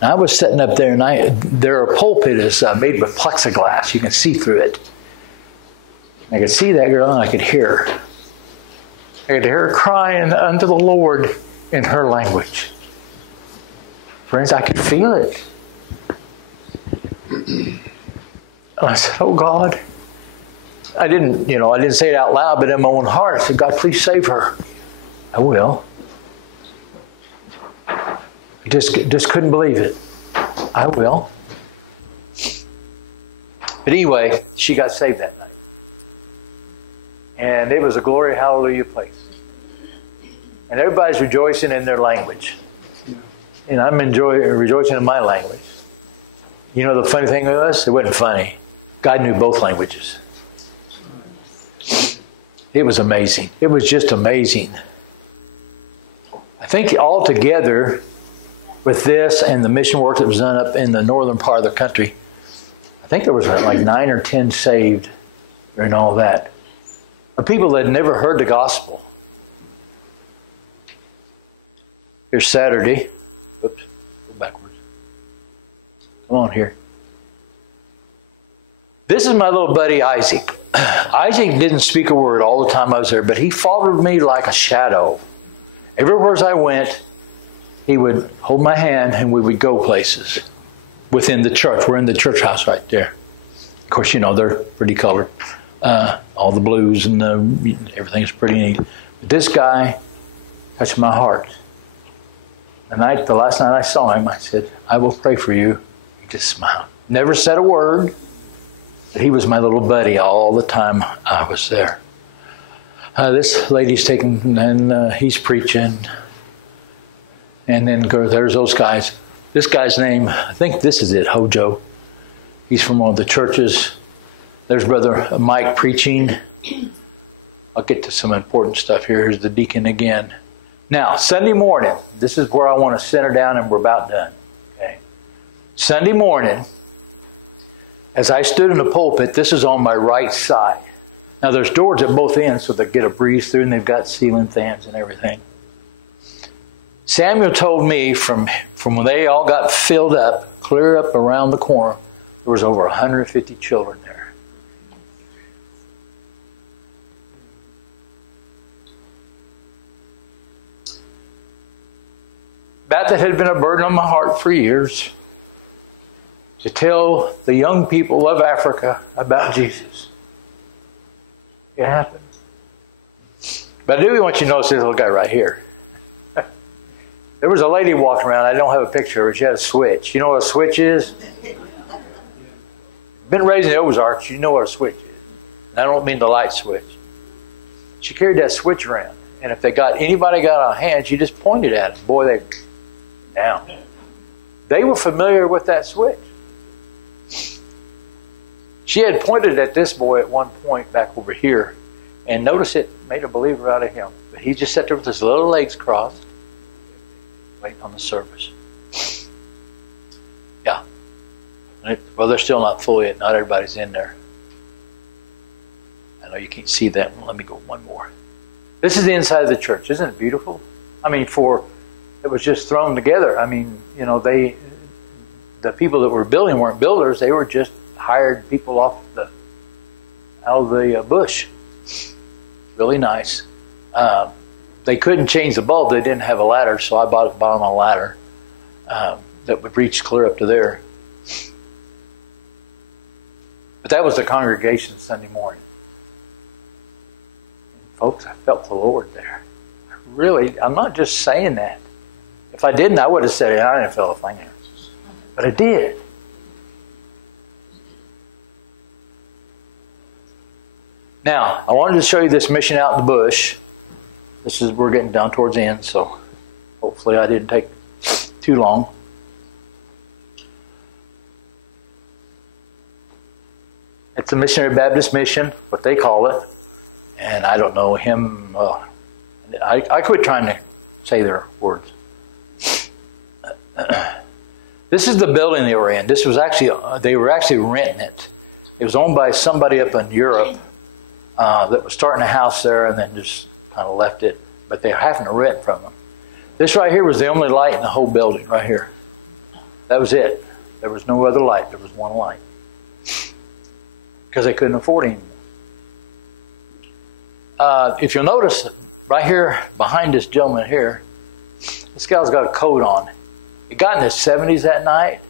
And I was sitting up there, and their pulpit is made with plexiglass. You can see through it. I could see that girl, and I could hear her. I could hear her crying unto the Lord in her language. Friends, I could feel it. And I said, "Oh God." I didn't say it out loud, but in my own heart, I said, "God, please save her." I will. Just couldn't believe it. I will. But anyway, she got saved that night. And it was a glory hallelujah place. And everybody's rejoicing in their language. And I'm rejoicing in my language. You know the funny thing was? It wasn't funny. God knew both languages. It was amazing. It was just amazing. I think altogether, with this and the mission work that was done up in the northern part of the country, I think there was like 9 or 10 saved during all that. Of people that had never heard the gospel. Here's Saturday. Oops, go backwards. Come on here. This is my little buddy Isaac. Isaac didn't speak a word all the time I was there, but he followed me like a shadow. Everywhere I went, he would hold my hand and we would go places within the church. We're in the church house right there. Of course, they're pretty colored. All the blues and everything's pretty neat. But this guy touched my heart. The last night I saw him, I said, "I will pray for you." He just smiled. Never said a word, but he was my little buddy all the time I was there. This lady's taking, and he's preaching. And then there's those guys. This guy's name, I think this is it, Hojo. He's from one of the churches. There's Brother Mike preaching. I'll get to some important stuff here. Here's the deacon again. Now, Sunday morning, this is where I want to center down, and we're about done. Okay. Sunday morning, as I stood in the pulpit, this is on my right side. Now, there's doors at both ends so they get a breeze through, and they've got ceiling fans and everything. Samuel told me from when they all got filled up, clear up around the corner, there was over 150 children there. That had been a burden on my heart for years, to tell the young people of Africa about Jesus. It happened. But I do want you to notice this little guy right here. There was a lady walking around. I don't have a picture of her. She had a switch. You know what a switch is? Been raised in the Ozarks. You know what a switch is. And I don't mean the light switch. She carried that switch around. And if anybody got a hand, she just pointed at them. Boy, they down. They were familiar with that switch. She had pointed at this boy at one point back over here. And notice it made a believer out of him. But he just sat there with his little legs crossed, waiting on the service. Yeah. Well, they're still not full yet. Not everybody's in there. I know you can't see that. Let me go one more. This is the inside of the church. Isn't it beautiful? I mean, it was just thrown together. I mean, the people that were building weren't builders. They were just hired people out of the bush. Really nice. They couldn't change the bulb. They didn't have a ladder, so I bought them a ladder that would reach clear up to there. But that was the congregation Sunday morning. And folks, I felt the Lord there. Really, I'm not just saying that. If I didn't, I would have said it. I didn't feel a thing. But I did. Now, I wanted to show you this mission out in the bush. We're getting down towards the end, so hopefully I didn't take too long. It's a missionary Baptist mission, what they call it. And I don't know him. I quit trying to say their words. This is the building they were in. This was actually, they were actually renting it. It was owned by somebody up in Europe that was starting a house there and then just kind of left it. But they're having to rent from them. This right here was the only light in the whole building, right here. That was it. There was no other light. There was one light. Because they couldn't afford it anymore. If you'll notice, right here behind this gentleman here, this gal's got a coat on. It got in the 70s that night.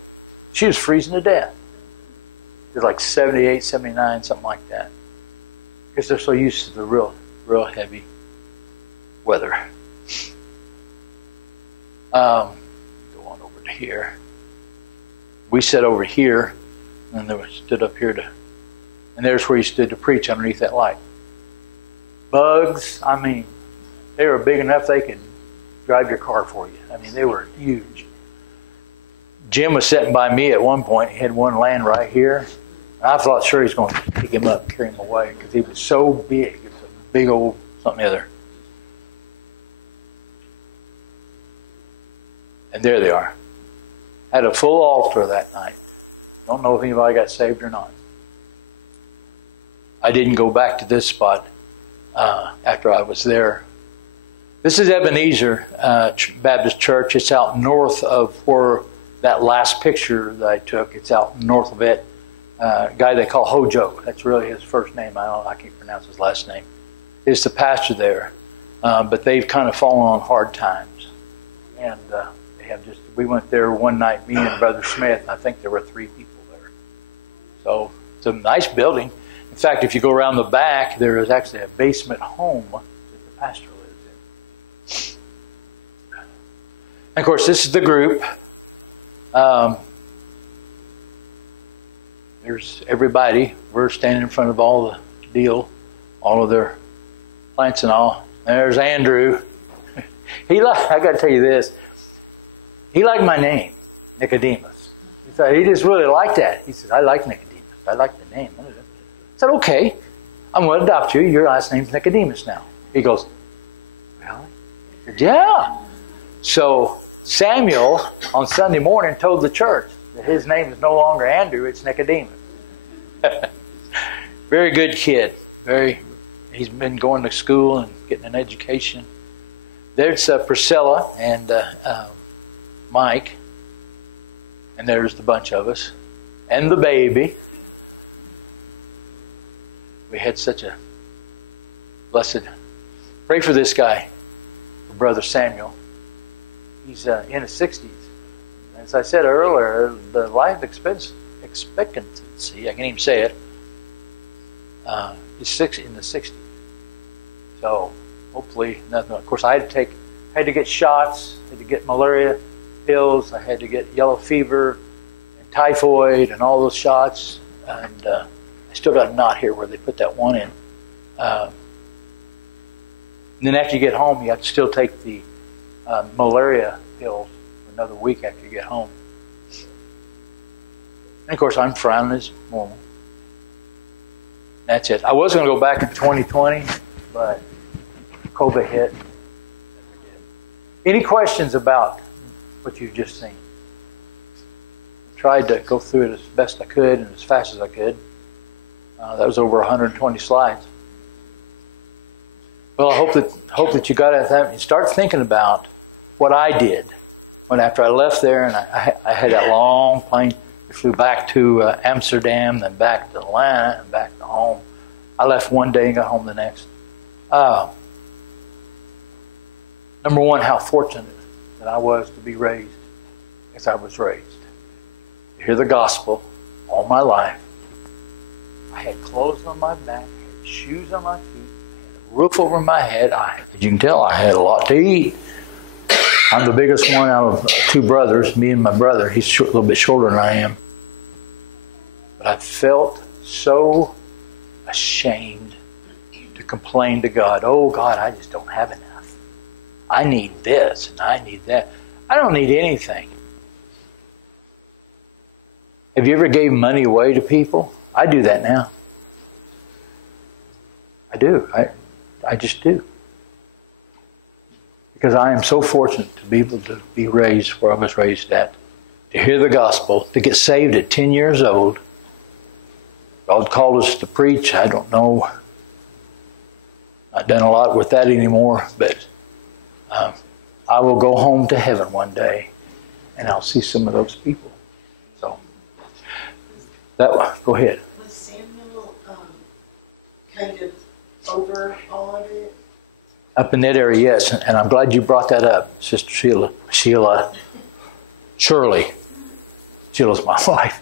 She was freezing to death. It was like 78, 79, something like that. Because they're so used to the real heavy weather. Go on over to here. We sat over here, and then we stood up here and there's where he stood to preach underneath that light. Bugs, I mean, they were big enough they could drive your car for you. I mean, they were huge. Jim was sitting by me at one point. He had one laying right here. I thought sure he was going to pick him up, carry him away, because he was so big. It was a big old something or other. And there they are. Had a full altar that night. Don't know if anybody got saved or not. I didn't go back to this spot after I was there. This is Ebenezer Baptist Church. It's out north of where that last picture that I took. It's out north of it. Guy they call Hojo. That's really his first name. I can't pronounce his last name. Is the pastor there. But they've kind of fallen on hard times. And we went there one night, me and Brother Smith. I think there were 3 people there. So it's a nice building. In fact, if you go around the back, there is actually a basement home that the pastor lives in. And of course, this is the group. There's everybody. We're standing in front of all the deal, all of their plants and all. There's Andrew. I got to tell you this. He liked my name, Nicodemus. He just really liked that. He said, I like Nicodemus. I like the name. I said, okay, I'm going to adopt you. Your last name's Nicodemus now. He goes, really? I said, yeah. So Samuel on Sunday morning told the church that his name is no longer Andrew, it's Nicodemus. Very good kid. He's been going to school and getting an education. There's Priscilla and Mike, and there's the bunch of us, and the baby. We had such a blessed. Pray for this guy, for Brother Samuel. He's in his 60s. As I said earlier, the life expectancy, I can't even say it, is in the 60s. So hopefully nothing. Of course, I had to get shots, had to get malaria pills, I had to get yellow fever and typhoid and all those shots, and I still got a knot here where they put that one in. And then after you get home, you have to still take the malaria pills for another week after you get home. And of course, I'm fine as normal. That's it. I was going to go back in 2020, but COVID hit. Any questions about what you've just seen? I tried to go through it as best I could and as fast as I could. That was over 120 slides. Well, I hope that you got at that and start thinking about what I did when after I left there and I had that long plane, we flew back to Amsterdam, then back to Atlanta, and back to home. I left one day and got home the next. Number one, how fortunate that I was to be raised as I was raised. To hear the gospel all my life. I had clothes on my back, I had shoes on my feet, I had a roof over my head. As you can tell, I had a lot to eat. I'm the biggest one out of two brothers, me and my brother. He's a little bit shorter than I am. But I felt so ashamed to complain to God. Oh, God, I just don't have enough. I need this and I need that. I don't need anything. Have you ever gave money away to people? I do that now. I do. I just do. Because I am so fortunate to be able to be raised where I was raised at. To hear the gospel, to get saved at 10 years old. God called us to preach. I don't know. I've done a lot with that anymore, but I will go home to heaven one day and I'll see some of those people. So, go ahead. Was Samuel kind of over all of it? Up in that area, yes. And I'm glad you brought that up, Sister Sheila. Shirley. Sheila's my wife.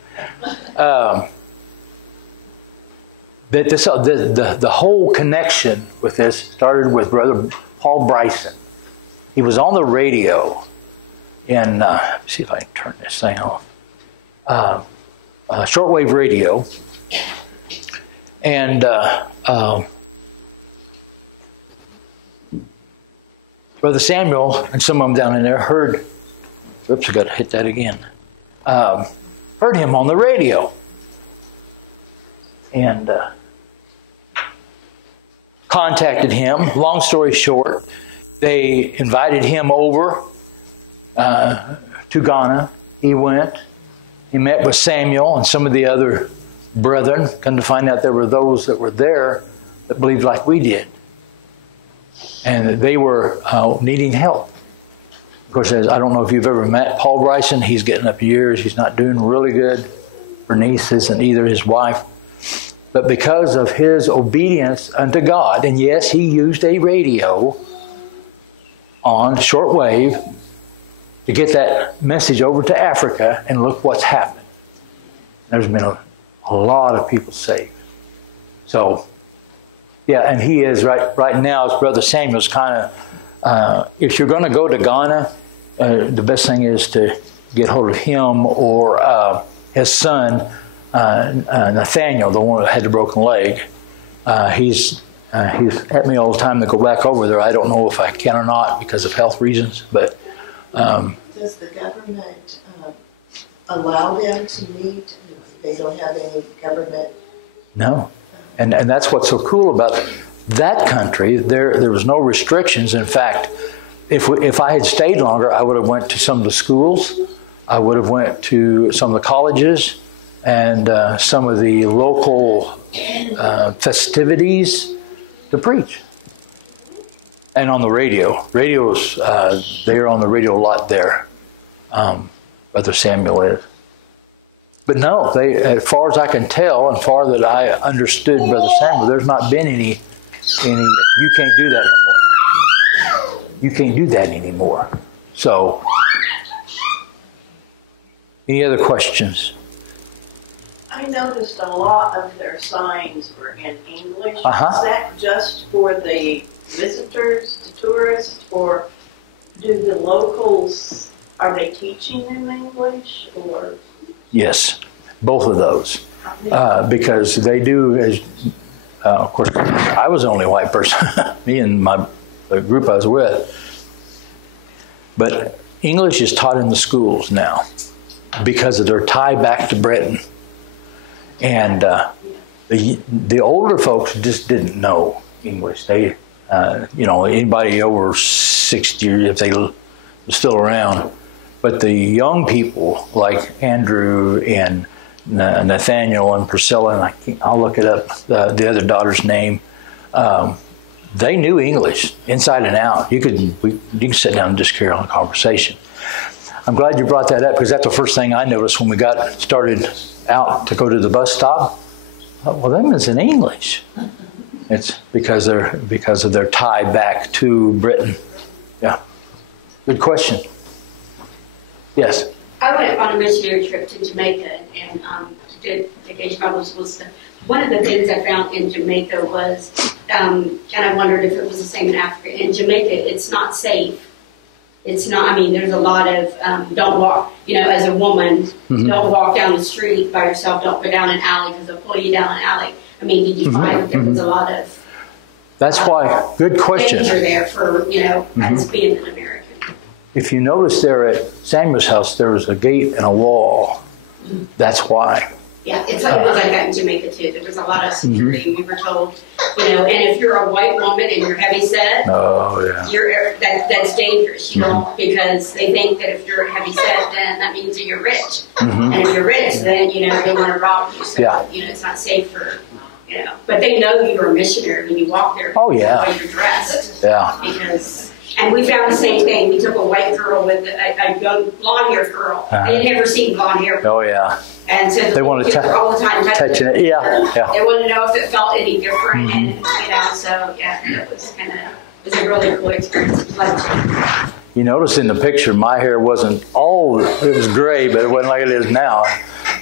The whole connection with this started with Brother Paul Bryson. He was on the radio in, see if I can turn this thing off, shortwave radio. And Brother Samuel and some of them down in there heard, oops, I got to hit that again, heard him on the radio. And contacted him. Long story short, they invited him over to Ghana. He went. He met with Samuel and some of the other brethren. Come to find out there were those that were there that believed like we did. And they were needing help. Of course, I don't know if you've ever met Paul Bryson. He's getting up years. He's not doing really good. Bernice isn't either, his wife. But because of his obedience unto God, and yes, he used a radio on shortwave to get that message over to Africa, and look what's happened. There's been a lot of people saved. So, yeah, and he is right now, as Brother Samuel's kind of, if you're going to go to Ghana, the best thing is to get hold of him or his son, Nathaniel, the one that had the broken leg. He's at me all the time to go back over there. I don't know if I can or not because of health reasons, but does the government allow them to meet? They don't have any government. No, and that's what's so cool about that country. There was no restrictions. In fact, if I had stayed longer, I would have went to some of the schools. I would have went to some of the colleges and some of the local festivities to preach. And on the radio. Radios, they're on the radio a lot there. Brother Samuel is. But no, as far as I can tell, and far that I understood Brother Samuel, there's not been any, you can't do that anymore. You can't do that anymore. So, any other questions? I noticed a lot of their signs were in English. Uh-huh. Is that just for the visitors, the tourists, or do the locals, are they teaching in English, or? Yes, both of those. Because they do, as of course, I was the only white person, me and the group I was with. But English is taught in the schools now because of their tie back to Britain. And the older folks just didn't know English. They, anybody over 60, if they were still around. But the young people, like Andrew and Nathaniel and Priscilla, and I'll look it up, the other daughter's name, they knew English inside and out. You can sit down and just carry on a conversation. I'm glad you brought that up because that's the first thing I noticed when we got started out to go to the bus stop. Well, them is in English. It's because of their tie back to Britain. Yeah. Good question. Yes. I went on a missionary trip to Jamaica and did vacation Bible school stuff. One of the things I found in Jamaica was, and I wondered if it was the same in Africa. In Jamaica, it's not safe. It's not, I mean, there's a lot of, don't walk, as a woman, don't walk down the street by yourself, don't go down an alley because they'll pull you down an alley. I mean, did you find that there was a lot of That's why, good question. danger there for, as being an American? If you notice there at Samuel's house, there was a gate and a wall. That's why. Yeah, it was like that in Jamaica too. There was a lot of security. We were told, and if you're a white woman and you're heavy set, that's dangerous, because they think that if you're heavy set, then that means that you're rich. And if you're rich, then they want to rob you. So it's not safe for But they know you're a missionary when you walk there. Oh yeah. The way you're dressed. Yeah. And we found the same thing. We took a white girl with a young blonde-haired girl. They had never seen blonde hair. Oh yeah. And so they want to all the time touching it. Yeah. They wanted to know if it felt any different, and it was a really cool experience. You notice in the picture, my hair wasn't it was gray, but it wasn't like it is now.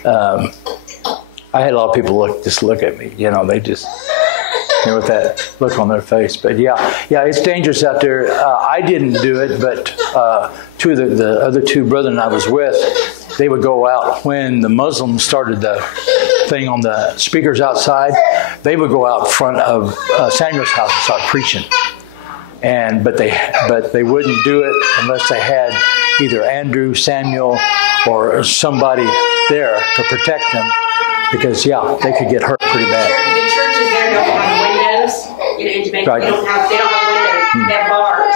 I had a lot of people look at me. They just with that look on their face. But yeah, it's dangerous out there. I didn't do it, but two of the other two brethren I was with, they would go out when the Muslims started the thing on the speakers outside. They would go out front of Samuel's house and start preaching. But they wouldn't do it unless they had either Andrew, Samuel, or somebody there to protect them, because they could get hurt pretty bad. The churches there don't have windows. In Jamaica, they don't have windows. They have bars.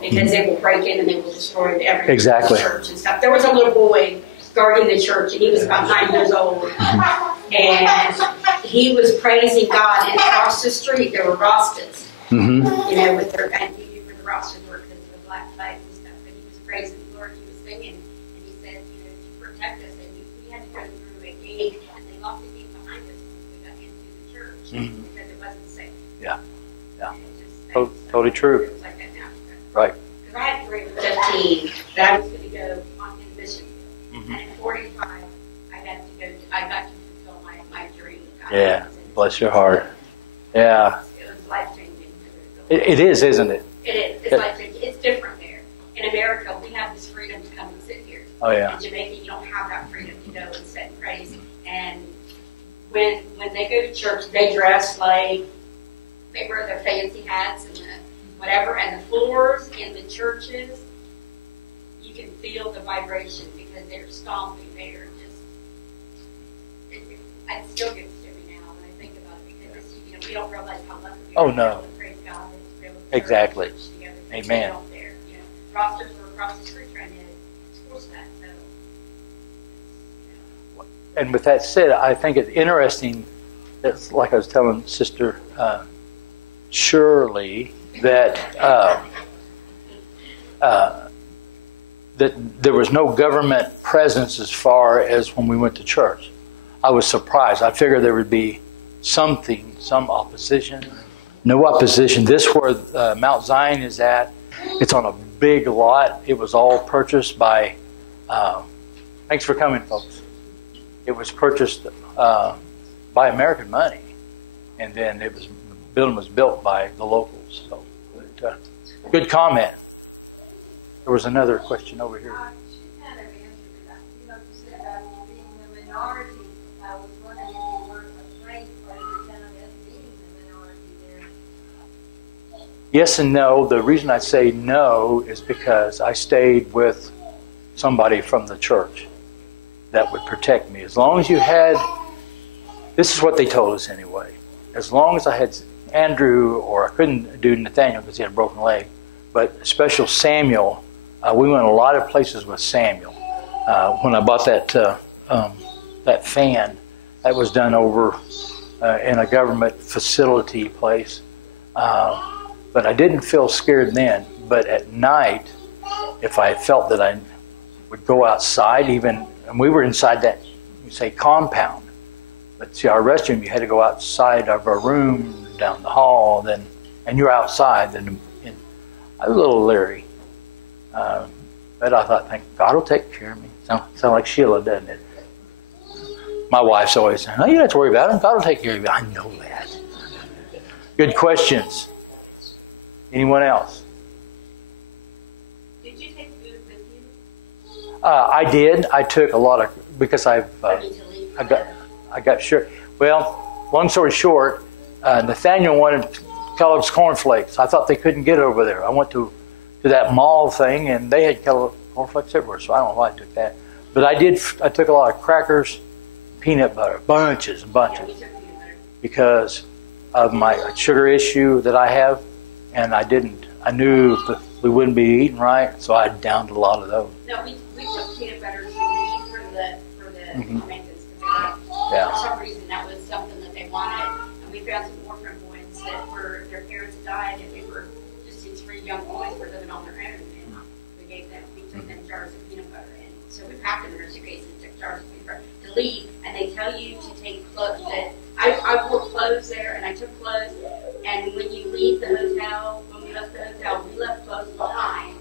Because they will break in and they will destroy everything. Exactly. The church and stuff. There was a little boy guarding the church, and he was about 9 years old. And he was praising God. And across the street, there were Rastas. With their, and he knew where the Rastas were because of the black flags and stuff. But he was praising the Lord. He was singing. And he said, to protect us. And we had to go through a gate. And they locked the gate behind us when we got into the church. Because it wasn't safe. Yeah. Totally true. Right. Because I had a dream at 15 that I was going to go on in mission field. And at 45, I got to fulfill my dream. Yeah. Bless your heart. Yeah. It was life-changing. It is, isn't it? It is. It's life-changing. It's different there. In America, we have this freedom to come and sit here. Oh, yeah. In Jamaica, you don't have that freedom to go and sit and praise. And when they go to church, they dress like they wear their fancy hats and whatever, and the floors in the churches, you can feel the vibration because they're stomping there. It still gets to me now when I think about it, because we don't realize how lucky we are. Oh, no. To praise God and to be able to exactly. together. Amen. There. Rosters were across the street trying to force that. So, And with that said, I think it's interesting. It's like I was telling Sister Shirley that that there was no government presence as far as when we went to church. I was surprised. I figured there would be some opposition. No opposition. This where Mount Zion is at, it's on a big lot. It was all purchased by, thanks for coming, folks. It was purchased by American money. And then the building was built by the locals. So, good comment. There was another question over here. She kind of answered that. You said about being the minority. I was wondering if you were afraid or you kind of being the minority there. Yes and no. The reason I say no is because I stayed with somebody from the church that would protect me. As long as you had, this is what they told us anyway, as long as I had Andrew, or I couldn't do Nathaniel because he had a broken leg, but special Samuel, we went a lot of places with Samuel. When I bought that fan, that was done over in a government facility place. But I didn't feel scared then. But at night, if I felt that I would go outside even, and we were inside that, you say, compound. But see, our restroom, you had to go outside of our room, down the hall, then, and you're outside. Then I was a little leery. But I thought, God will take care of me. Sound like Sheila, doesn't it? My wife's always saying, "Oh, you don't have to worry about it. God will take care of you." I know that. Good questions. Anyone else? Did you take food with you? I did. I took a lot of, because I got sure. Well, long story short, Nathaniel wanted Kellogg's cornflakes. I thought they couldn't get it over there. I went to that mall thing, and they had Kellogg's cornflakes everywhere, so I don't know why I took that. But I took a lot of crackers, peanut butter, bunches and bunches, because of my sugar issue that I have, and I knew that we wouldn't be eating right, so I downed a lot of those. No, we took peanut butter to leave for the maintenance. Yeah. For some reason, that was something that they wanted, and we found some orphan boys that their parents died, and they were just these 3 young boys were living on their own, and we took them jars of peanut butter, and so we packed them in our suitcases, took jars of peanut butter to leave, and they tell you to take clothes that, I wore clothes there, and I took clothes, and when you leave the hotel, when we left the hotel, we left clothes behind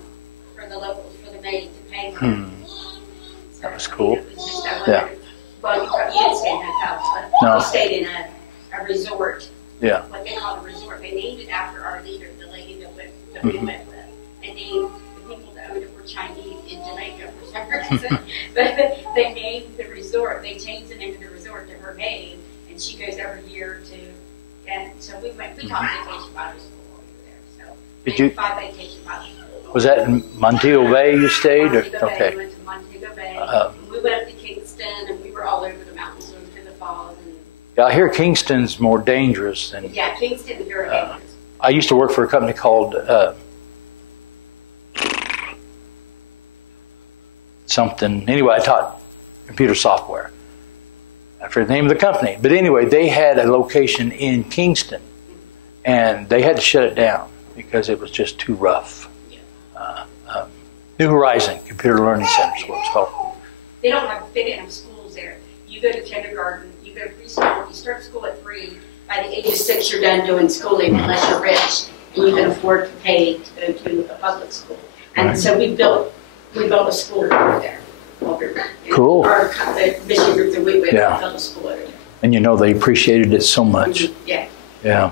for the locals, for the maid to pay for. So, that was cool. It was just that well, you didn't stay in hotels, but No. we stayed in a resort. Yeah. What they call a resort. They named it after our leader, the lady that we went with. They named the people that owned it were Chinese in Jamaica for some reason. But they named the resort. They changed the name of the resort to her name, and she goes every year to. And so we taught vacation Bible school while we were there. So Did you? 5 vacation Bible school. Was that in Montego Bay you stayed? Or? Montego Bay. Okay. We went to Montego Bay. We went up to Kingston, and we were all over the mountains, we went to the falls. And Yeah, I hear Kingston's more dangerous than. yeah, Kingston is very dangerous. I used to work for a company called something. Anyway, I taught computer software. I forget the name of the company. But anyway, they had a location in Kingston, and they had to shut it down because it was just too rough. New Horizon Computer Learning Center is what it's called. They don't have schools there. You go to kindergarten, you go to preschool, you start school at 3. By the age of 6, you're done doing schooling unless you're rich and you can afford to pay to go to a public school. And so we built a school over there. Cool. The mission group that we went Yeah. built a school over there. And you know they appreciated it so much. Yeah. Yeah.